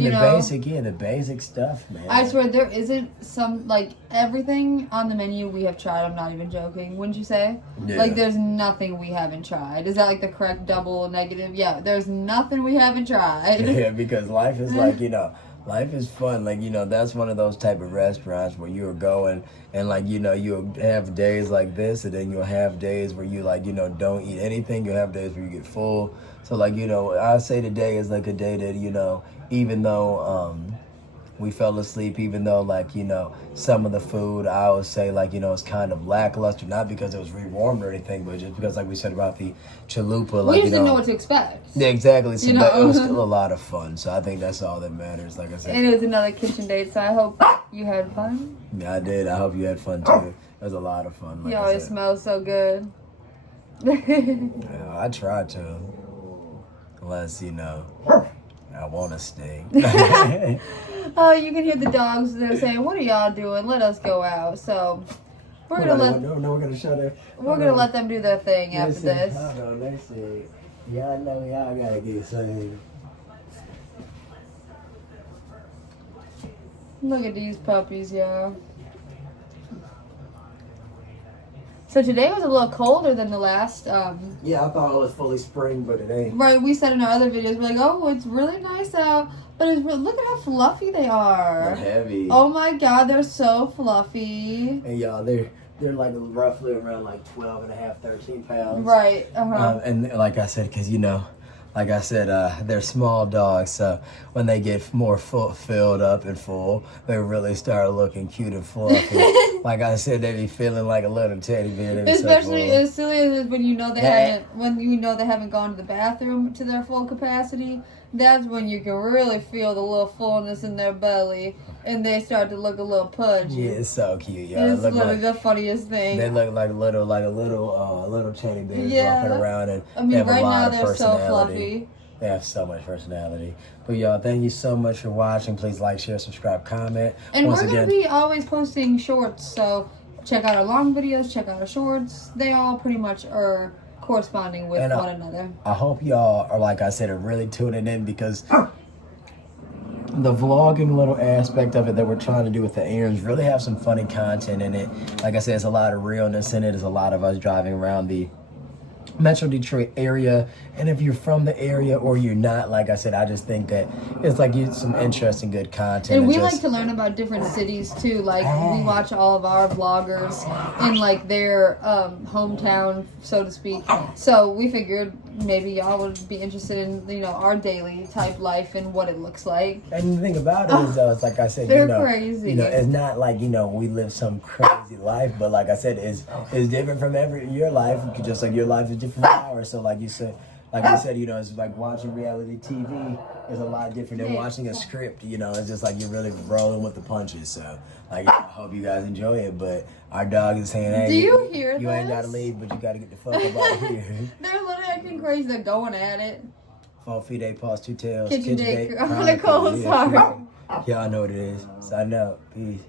the basic stuff, man. I swear there isn't some like everything on the menu we have tried. I'm not even joking. Wouldn't you say? Yeah. Like there's nothing we haven't tried. Is that like the correct double negative? Yeah, there's nothing we haven't tried. Yeah, because life is like, life is fun. Like, that's one of those type of restaurants where you're going and like, you'll have days like this and then you'll have days where you like, don't eat anything. You'll have days where you get full. So like, I say today is like a day that, even though, we fell asleep, even though, like, some of the food, I always say, like, it's kind of lackluster, not because it was rewarmed or anything, but just because, like we said about the chalupa, like, We just didn't know what to expect. Yeah, exactly. So, You but know? it was still a lot of fun. So I think that's all that matters, like I said. And it was another kitchen date, so I hope you had fun. Yeah, I did. I hope you had fun, too. It was a lot of fun, like Yo, I it said. smells so good. Yeah, I tried to. Unless, I want to stay. Oh, you can hear the dogs. They're saying, "What are y'all doing? Let us go out." So we're gonna let we're gonna shut it. we're gonna let them do their thing after this. Hold on, let's see. Y'all know y'all gotta get saved. Look at these puppies, y'all. So today was a little colder than the last. Yeah, I thought it was fully spring, but it ain't. Right, we said in our other videos, we're like, "Oh, it's really nice out," but look at how fluffy they are. They're heavy. Oh my God, they're so fluffy. And y'all, they're like roughly around like 12 and a half, 13 pounds. Right. And like I said, because like I said, they're small dogs, so when they get more filled up and full, they really start looking cute and fluffy. Like I said, they be feeling like a little teddy bear. They be Especially so full. as silly as it is when you know they haven't gone to the bathroom to their full capacity. That's when you can really feel the little fullness in their belly, and they start to look a little pudgy. Yeah, it's so cute, y'all. It's literally the funniest thing. They look like a little teddy bears walking around, and I mean, they have right a lot now of they're so personality. fluffy. They have so much personality. But y'all, thank you so much for watching. Please like, share, subscribe, comment. And we're going to be always posting shorts, so check out our long videos, check out our shorts. They all pretty much are corresponding with one another. I hope y'all are, like I said, are really tuning in because the vlogging little aspect of it that we're trying to do with the errands really have some funny content in it. Like I said, there's a lot of realness in it. There's a lot of us driving around the Metro Detroit area, and if you're from the area or you're not, like I said, I just think that it's like some interesting good content. And we like to learn about different cities too. Like we watch all of our vloggers in like their hometown, so to speak. So we figured maybe y'all would be interested in our daily type life and what it looks like. And the thing about it is, though, it's like I said, they're crazy. It's not like we live some crazy life, but like I said, it's different from your life. Just like your life is different from ours. So like you said, it's like watching reality TV is a lot different than watching a script. It's just like you're really rolling with the punches. So like I hope you guys enjoy it. But our dog is saying, "Hey, do you hear you this? ain't gotta leave, but you gotta get the fuck up out of here." They're literally acting crazy. They're going at it. 4 feet, 8 paws, 2 tails. Kitchen Date Chronicles. Y'all know what it is. Sign out. Peace.